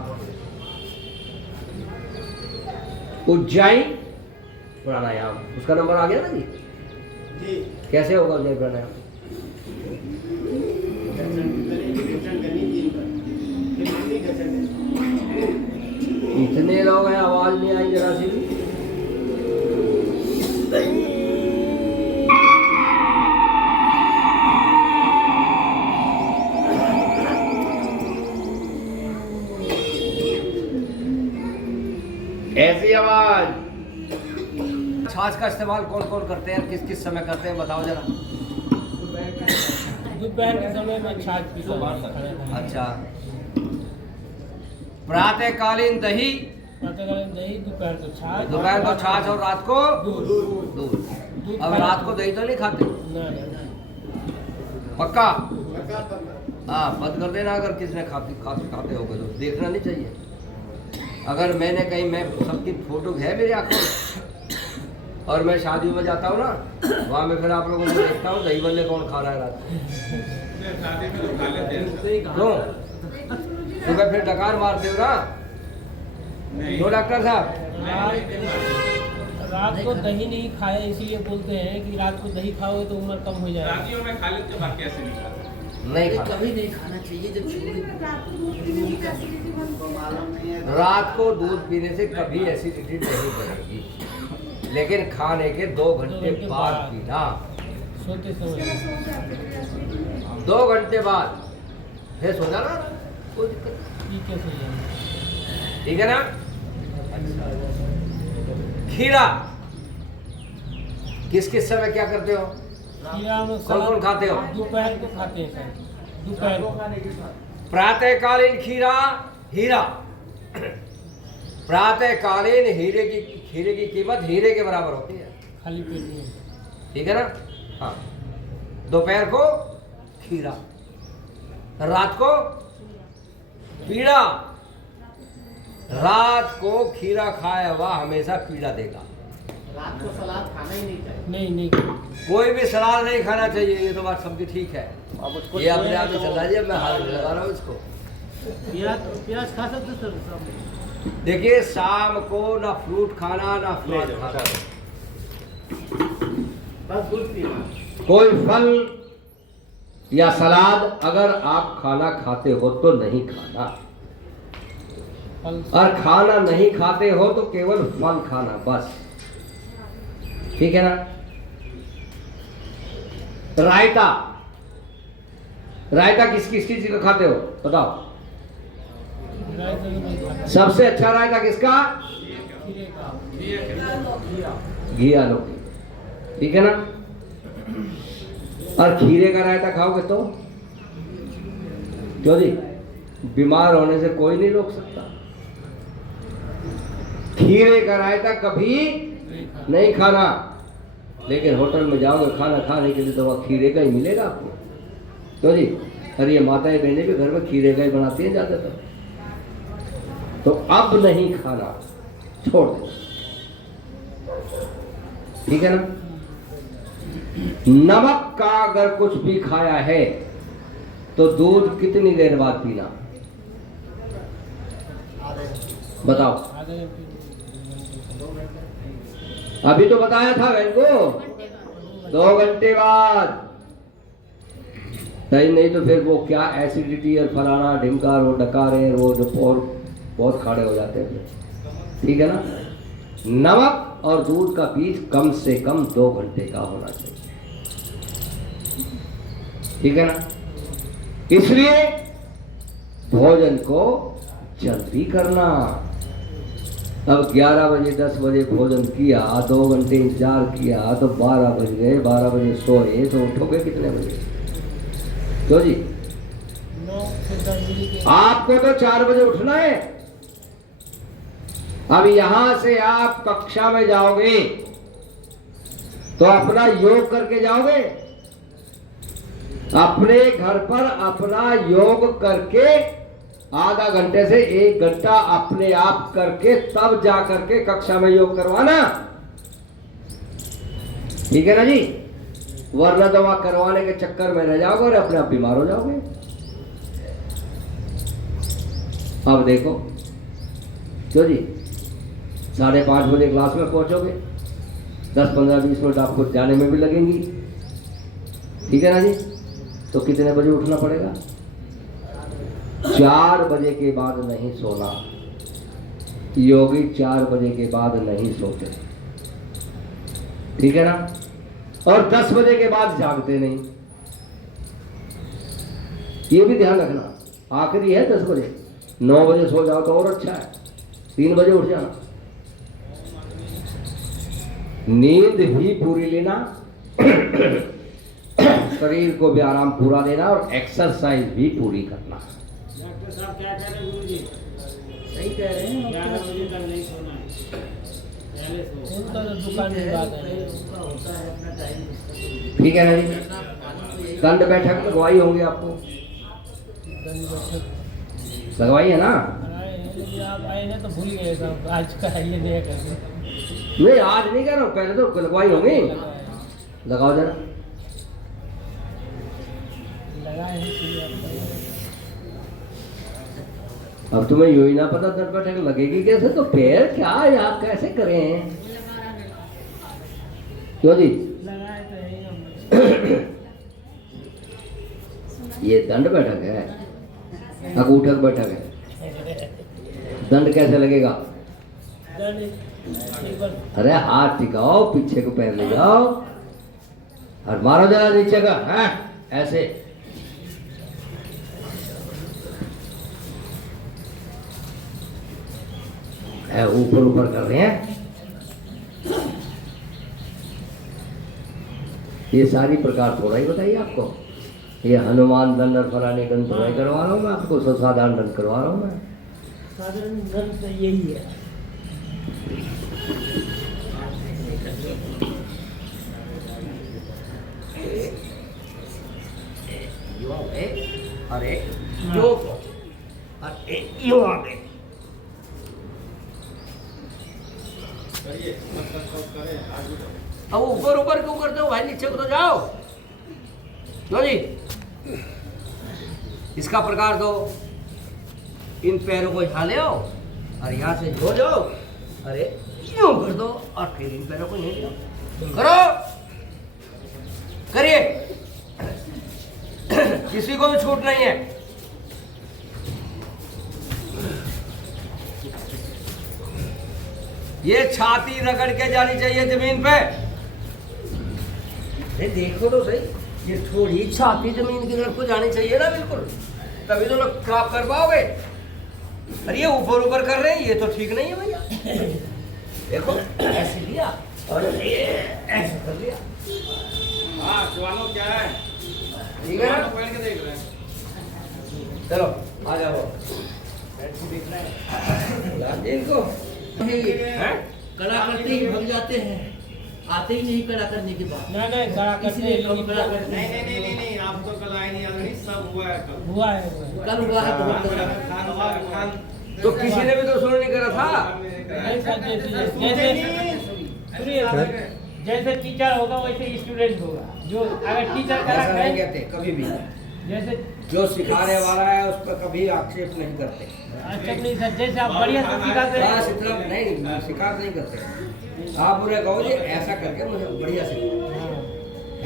उज्जैन प्राणायाम, उसका नंबर आ गया ना जी? जी कैसे होगा उज्जैन प्राणायाम? इतने लोग हैं, आवाज नहीं आई जरा सी भी। ऐसी आवाज। छाछ का इस्तेमाल कौन कौन करते हैं, किस किस समय करते हैं, बताओ जरा। दोपहर के समय में छाछ पीता हूँ। अच्छा, प्रातःकालीन दही, प्रातःकालीन दही, दोपहर को छाछ, दोपहर को छाछ और रात को दूध। दूध। अब रात को दही तो नहीं खाते? नहीं, पक्का? हाँ, बंद कर देना अगर किसने खाते होगे तो। देखना नहीं चाहिए। अगर मैंने कहीं, मैं सबकी फोटो है मेरी आंखों में, और मैं शादी में जाता हूँ ना, वहाँ में फिर आप लोगों को देखता हूँ दही बल्ले कौन खा रहा है रात क्यों? सुबह फिर डकार मारते हो ना, तो डॉक्टर साहब। रात को दही नहीं खाए, इसीलिए बोलते हैं कि रात को दही खाओगे तो उम्र कम हो जाएगी। शादियों में खा लेते, बाकी ऐसे नहीं खाते। नहीं खाता। कभी नहीं खाना चाहिए जब रात को दूध पीने से कभी एसिडिटी नहीं बनेगी, लेकिन खाने के 2 घंटे बाद पीना। सोते समय 2 घंटे बाद फिर सो जाना, कोई दिक्कत पी के सो जाएंगे। नहीं। ठीक है ना? खीरा किस किस समय क्या करते हो? खीरा में कौन कौन खाते हो? दोपहर को खाते हैं सर, दोपहर को। प्रातःकालीन खीरा, हीरा। प्रातःकालीन खीरे की कीमत हीरे के बराबर होती है। खाली पेट में। ठीक है ना? हाँ। दोपहर को खीरा, रात को पीड़ा। रात को खीरा खाया हुआ हमेशा पीड़ा देगा। रात को सलाद खाना ही नहीं चाहिए। नहीं कोई भी सलाद नहीं खाना चाहिए, ये तो बात सबकी ठीक है। ये अपने आप ही चल रहा है, मैं हाथ लगा रहा हूँ इसको। प्याज खा सकते सर सब। देखिए, शाम को ना फ्रूट खाना ना फ्रूट खाना, बस दूध पीना। कोई फल या सलाद अगर आप खाना खाते हो तो नहीं खाना, फल और खाना नहीं खाते हो तो केवल फल खाना बस। ठीक है ना? रायता, रायता किस किस चीज का खाते हो बताओ? रायता तो नहीं खाता। सबसे अच्छा रायता किसका? खीरे का। घी आलू। ठीक है ना? और खीरे का रायता खाओगे तो क्यों जी, बीमार होने से कोई नहीं रोक सकता। खीरे का रायता कभी नहीं खाना, लेकिन होटल में जाओगे खाना खाने के लिए तो वह खीरे का ही मिलेगा आपको। क्यों जी? अरे ये माताएं बहनें भी घर में खीरे का ही बनाती हैं ज़्यादातर। तो अब नहीं खाना, छोड़ दो। ठीक है ना? नमक का अगर कुछ भी खाया है तो दूध कितनी देर बाद पीना बताओ? आधे घंटे। अभी तो बताया था बहन को, 2 घंटे बाद। नहीं तो फिर वो क्या एसिडिटी और फलाना ढिमका वो डकारे वो जो और बहुत खाड़े हो जाते हैं। ठीक है ना? नमक और दूध का बीच कम से कम 2 घंटे का होना चाहिए। ठीक है ना? इसलिए भोजन को जल्दी करना। अब 11 बजे 10 बजे भोजन किया, 2 घंटे इंतजार किया तो 12 बज गए, 12 बजे सोए तो उठोगे कितने बजे? क्यों जी? 9 से 10 बजे के। आपको तो 4 बजे उठना है। अब यहां से आप कक्षा में जाओगे तो अपना योग करके जाओगे, अपने घर पर अपना योग करके आधा घंटे से 1 घंटा अपने आप करके तब जा करके कक्षा में योग करवाना, ठीक है ना जी। वरना दवा करवाने के चक्कर में रह जाओगे और अपने आप बीमार हो जाओगे। अब देखो क्यों जी, 5:30 बजे क्लास में पहुंचोगे, 10, 15, 20 मिनट आपको जाने में भी लगेंगी, ठीक है ना जी। तो कितने बजे उठना पड़ेगा? 4 बजे के बाद नहीं सोना। योगी 4 बजे के बाद नहीं सोते, ठीक है ना। और 10 बजे के बाद जागते नहीं, ये भी ध्यान रखना। आखिरी है 10 बजे, 9 बजे सो जाओ तो और अच्छा है, 3 बजे उठ जाना। नींद भी पूरी लेना, शरीर को भी आराम पूरा देना और एक्सरसाइज भी पूरी करना। डॉक्टर साहब क्या कह रहे हैं गुरुजी? सही कह रहे हैं। 11 बजे तक नहीं सोना है, पहले सो। उनका तो दुकान की बात है, उनका होता है अपना टाइम। ठीक है ना जी। दंड बैठक लगवाई होंगी आपको, लगवाई है ना? लेकिन आप आए हैं तो भूल गए सब, आज का है ये नहीं करते। नहीं आज नहीं कह रहा हूँ, पहले तो लगवाई होंगी। लगाओ जरा। लगाए हैं इसलिए अब तुम्हें यू ही ना पता दंड बैठक लगेगी कैसे, तो पैर क्या है आप कैसे करें? क्यों जी? लगाए तो है ही। ये दंड बैठक है, अंगूठक बैठक है। दंड कैसे लगेगा? अरे हाथ टिकाओ, पीछे को पैर ले जाओ और मारो जरा नीचे का, है ऐसे। ऊपर ऊपर कर रहे हैं। ये सारी प्रकार थोड़ा ही बताइए आपको। ये हनुमान दंड और फलाने दंड थोड़ा ही करवा रहा हूँ मैं आपको, साधारण दंड करवा रहा हूँ मैं। साधारण दंड तो यही है। अरे यो अरे यो आगे अब ऊपर ऊपर क्यों करते हो भाई, नीचे को तो जाओ। लो जी, इसका प्रकार दो। इन पैरों को यहाँ ले आओ और यहाँ से जो जाओ, अरे यूं कर दो और फिर इन पैरों को यहीं ले आओ। करो, करिए, किसी को भी छूट नहीं है। ये छाती रगड़ के जानी चाहिए जमीन पे। देखो तो सही, ये थोड़ी छाती जमीन की तरफ को जानी चाहिए ना, बिल्कुल, तभी तो लोग क्रॉप कर पाओगे। अरे ये ऊपर ऊपर कर रहे हैं, ये तो ठीक नहीं है भैया। देखो ऐसे लिया और ये ऐसे कर लिया। हाँ जवानों क्या है, ठीक है ना? पहन के देख रहे हैं। चलो आ जाओ। इनको कड़ा करते ही भग जाते हैं, आते ही नहीं कड़ा करने के बाद। नहीं कड़ा करते इसलिए लोग कड़ा नहीं करते नहीं हैं। नहीं नहीं नहीं, आपको कल आए नहीं याद नहीं, सब हुआ है कल। हुआ है। कल हुआ है बहुत कड़ा। खान तो किसी ने भी तो शुरू नहीं करा था। नहीं सर, जैसे टीचर होगा वैसे स्टूडेंट होगा। जो अगर टीचर करा ऐसा नहीं करे, कहते कभी भी, जैसे जो सिखाने वाला है उस पर कभी आक्षेप नहीं करते। अच्छा नहीं सर, जैसे आप बढ़िया से सिखाते हैं। बस इतना नहीं, शिकायत नहीं करते। आप बुरे कहो जी ऐसा करके मुझे बढ़िया सिखाओ,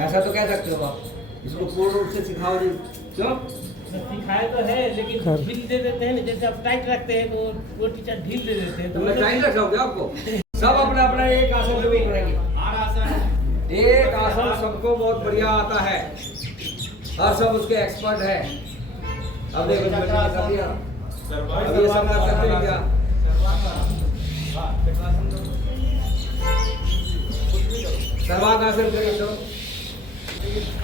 ऐसा तो कह सकते हो आप। इसको पूर्ण रूप से सिखाओ जी। क्यों? सिखाए तो है लेकिन ढील दे देते हैं ना, जैसे आप टाइट रखते हैं तो वो टीचर ढील दे देते हैं। तो मैं टाइम रखाऊंगा आपको। सब अपना अपना एक आसन जरूर करेंगे। एक आसन सबको बहुत बढ़िया आता है और सब उसके एक्सपर्ट है। अब देखो कर दिया, अब ये सब ना करते हैं क्या? सर्वांगासन करिए सब,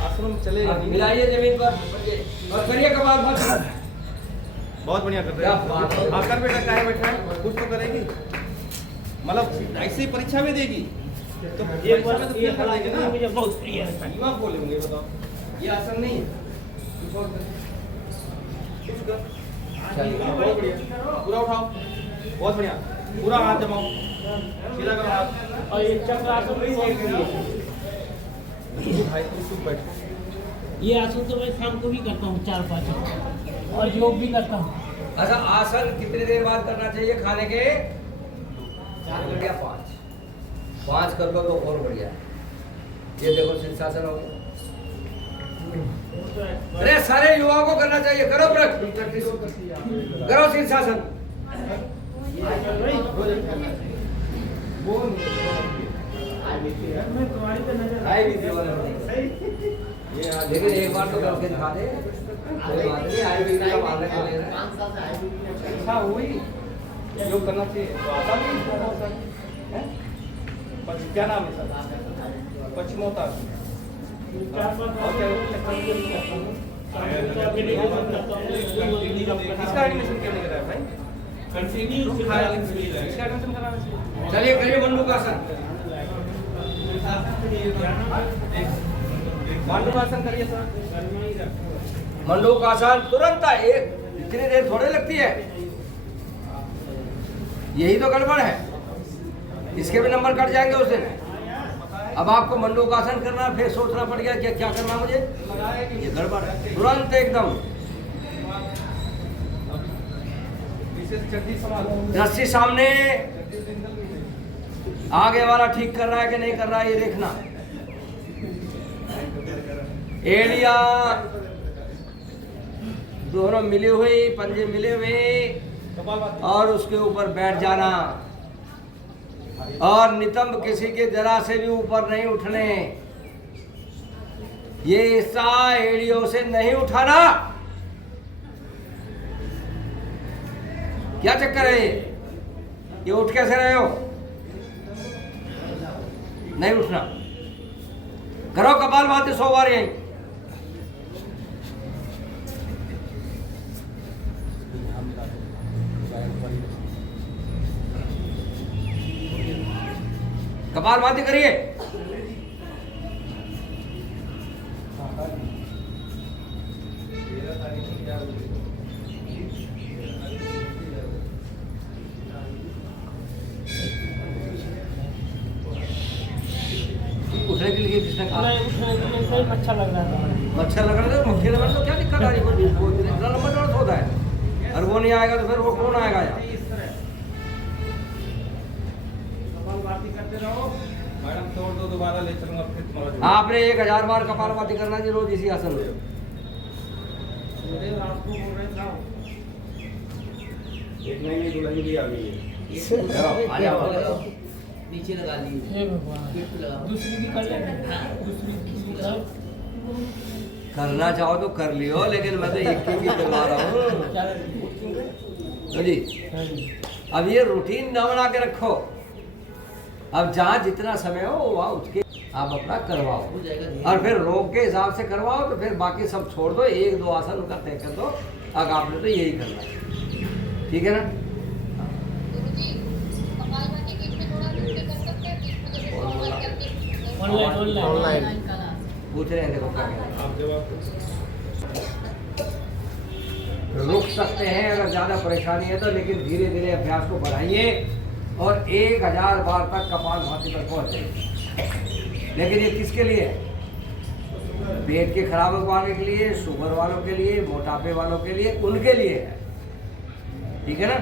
आश्रम चलेगा नहीं। मिलाइए जमीन पर और करिए कपाल भाती। बहुत बढ़िया कर रहे क्या बात है। हैं। आकर बेटा काहे बैठा है, कुछ तो करेगी। मतलब ऐसे ही परीक्षा में देगी तो एक परीक्षा बार में तो ये फेल कर देंगे ना। मुझे बहुत प्रिय है। युवा बोले होंगे, बताओ ये आसान नहीं है। कुछ और कर। कुछ कर। हाँ, बहुत बढ़िया, पूरा उठाओ, बहुत बढ़िया, पूरा हाथ जमाओ, सीधा करो हाथ। और ये चक्रासन भी बहुत प्रिय है। भाई तू चुप बैठ। ये आसन तो मैं शाम को भी करता हूँ 4-5 और योग भी करता हूँ। अच्छा, आसन कितनी देर बाद करना चाहिए खाने के? 4 घंटे या 5 कर लो तो और बढ़िया। ये देखो शीर्षासन हो गया। अरे सारे युवाओं को करना चाहिए, करो प्रैक्टिस, करो शीर्षासन। लेकिन एक बार तो करके दिखा दे, कोई बात नहीं, आयुर्वेद का मानने को ले रहा है। अच्छा हुई योग करना चाहिए तो आसान ही बहुत आसान है। क्या नाम है सर? पश्चिमोत्तासन। और क्या इसका एडमिशन क्यों नहीं करा है भाई? इसका एडमिशन कराना चाहिए। चलिए करिए मंडूकासन। मंडूकासन करिए सर। मंडूकासन तुरंत एक इतनी देर थोड़े लगती है, यही तो गड़बड़ है, इसके भी नंबर कट जाएंगे उस दिन। अब आपको मंडूकासन करना, फिर सोचना पड़ गया कि क्या करना मुझे, ये गड़बड़ है। तुरंत एकदम रस्सी सामने, आगे वाला ठीक कर रहा है कि नहीं कर रहा है ये देखना। एड़िया दोनों मिली हुई, पंजे मिले हुए और उसके ऊपर बैठ जाना और नितंब किसी के जरा से भी ऊपर नहीं उठने। ये हिस्सा एड़ियों से नहीं उठाना। क्या चक्कर है ये उठ कैसे रहे हो? नहीं उठना। करो कपालभाति 100 बार यही। कपालभाति करिए। उठने के लिए किसने कहा? नहीं उठने के लिए सही अच्छा लग रहा था। अच्छा लग रहा है, मक्खी लगने तो क्या दिक्कत आ रही है? वो इतना लंबा चौड़ा होता है और वो नहीं आएगा तो फिर वो कौन आएगा यार? करते रहो मैडम, तोड़ दो, दोबारा ले चलूंगा फिर तुम्हारा। आपने 1000 बार कपालभाति करना जी रोज इसी आसन में। एक महीने दुल्हन भी आ गई है। आ जाओ। नीचे लगा ली। हे भगवान, पेट पे लगा। दूसरी भी कर लेंगे। दूसरी करना चाहो तो कर लियो, लेकिन मैं तो एक ही करवा रहा हूँ तो जी। अब ये रूटीन ना बना के रखो। अब जहाँ जितना समय हो वहाँ उठ के आप अपना करवाओ हो जाएगा। और फिर रोग के हिसाब से करवाओ, तो फिर बाकी सब छोड़ दो, 1-2 आसन उनका तय कर दो। अब आपने तो यही करना है, ठीक है ना? ऑनलाइन पूछ रहे हैं, देखो क्या कह रहे हैं। आप जवाब रुक सकते हैं अगर ज़्यादा परेशानी है तो, लेकिन धीरे धीरे अभ्यास को बढ़ाइए और 1000 बार तक कपालभाति पर पहुँचे। लेकिन ये किसके लिए है? पेट के खराब वाले के लिए, शुगर वालों के लिए, मोटापे वालों के लिए, उनके लिए है, ठीक है ना?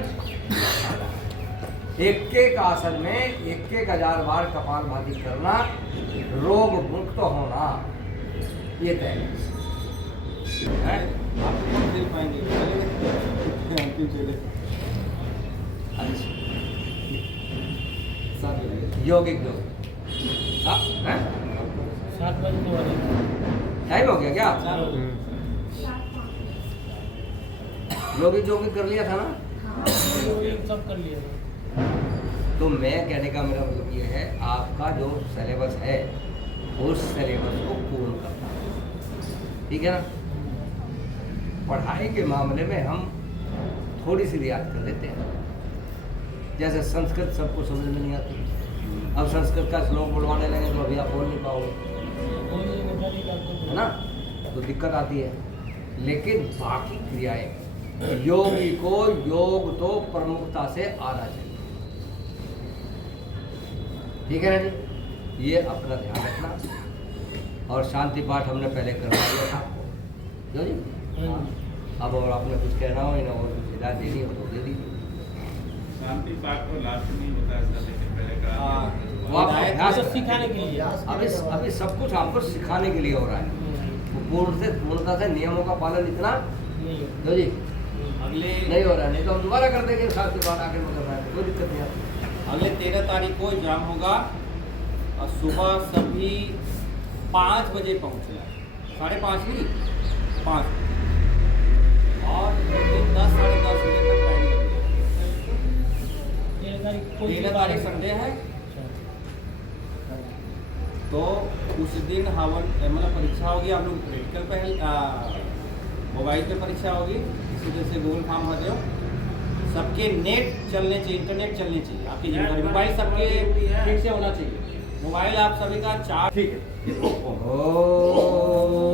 एक आसन में 1000 बार कपालभाति करना, रोग मुक्त होना, ये तय है। आप कौन दे पाएंगे? अंतिम चले यौगिक योग। हाँ, हैं? 7 बजने वाले। टाइम हो गया क्या? यौगिक कर लिया था ना? सब कर लिया। तो मैं कहने का मेरा मतलब ये है, आपका जो सिलेबस है उस सिलेबस को पूर्ण करना, ठीक है ना? पढ़ाई के मामले में हम थोड़ी सी रियायत कर लेते हैं, जैसे संस्कृत सबको समझ में नहीं आती, अब संस्कृत का श्लोक बुलवाने लगे तो अभी आप बोल नहीं पाओगे, है ना, तो दिक्कत आती है। लेकिन बाकी क्रियाएं योगी को योग तो प्रमुखता से आना चाहिए, ठीक है ना जी। ये अपना ध्यान रखना। और शांति पाठ हमने पहले करवा दिया था आपको, जो जी। अब और आपने कुछ कहना हो ना और कुछ हिदायत देनी हो तो दे दीजिए। शांति पाठ को लास्ट में नहीं होता ऐसा, लेकिन पहले करा दिया। वो आपको अभ्यास तो सिखाने के लिए अभी सब कुछ आपको सिखाने के लिए हो रहा है। वो पूर्णता से नियमों का पालन इतना जो जी अगले नहीं हो रहा है, नहीं तो हम दोबारा कर देंगे शांति पाठ आकर में करना है, कोई दिक्कत नहीं आती। अगले 13 तारीख को एग्जाम होगा और सुबह सभी 5 बजे पहुँचना, 5:30 नहीं 5, और 10 साढ़े 10 बजे तक टाइम लगेगा। 13 तारीख संडे है, तो उस दिन हवन मतलब परीक्षा होगी। आप लोग प्रैक्टिकल पहले मोबाइल पे परीक्षा होगी, इसी वजह से गूगल फॉर्म भर दो। सबके नेट चलने चाहिए, इंटरनेट चलने चाहिए, आपकी जानकारी मोबाइल सबके ठीक से होना चाहिए। मोबाइल आप सभी का चार्ज ठीक है। ओम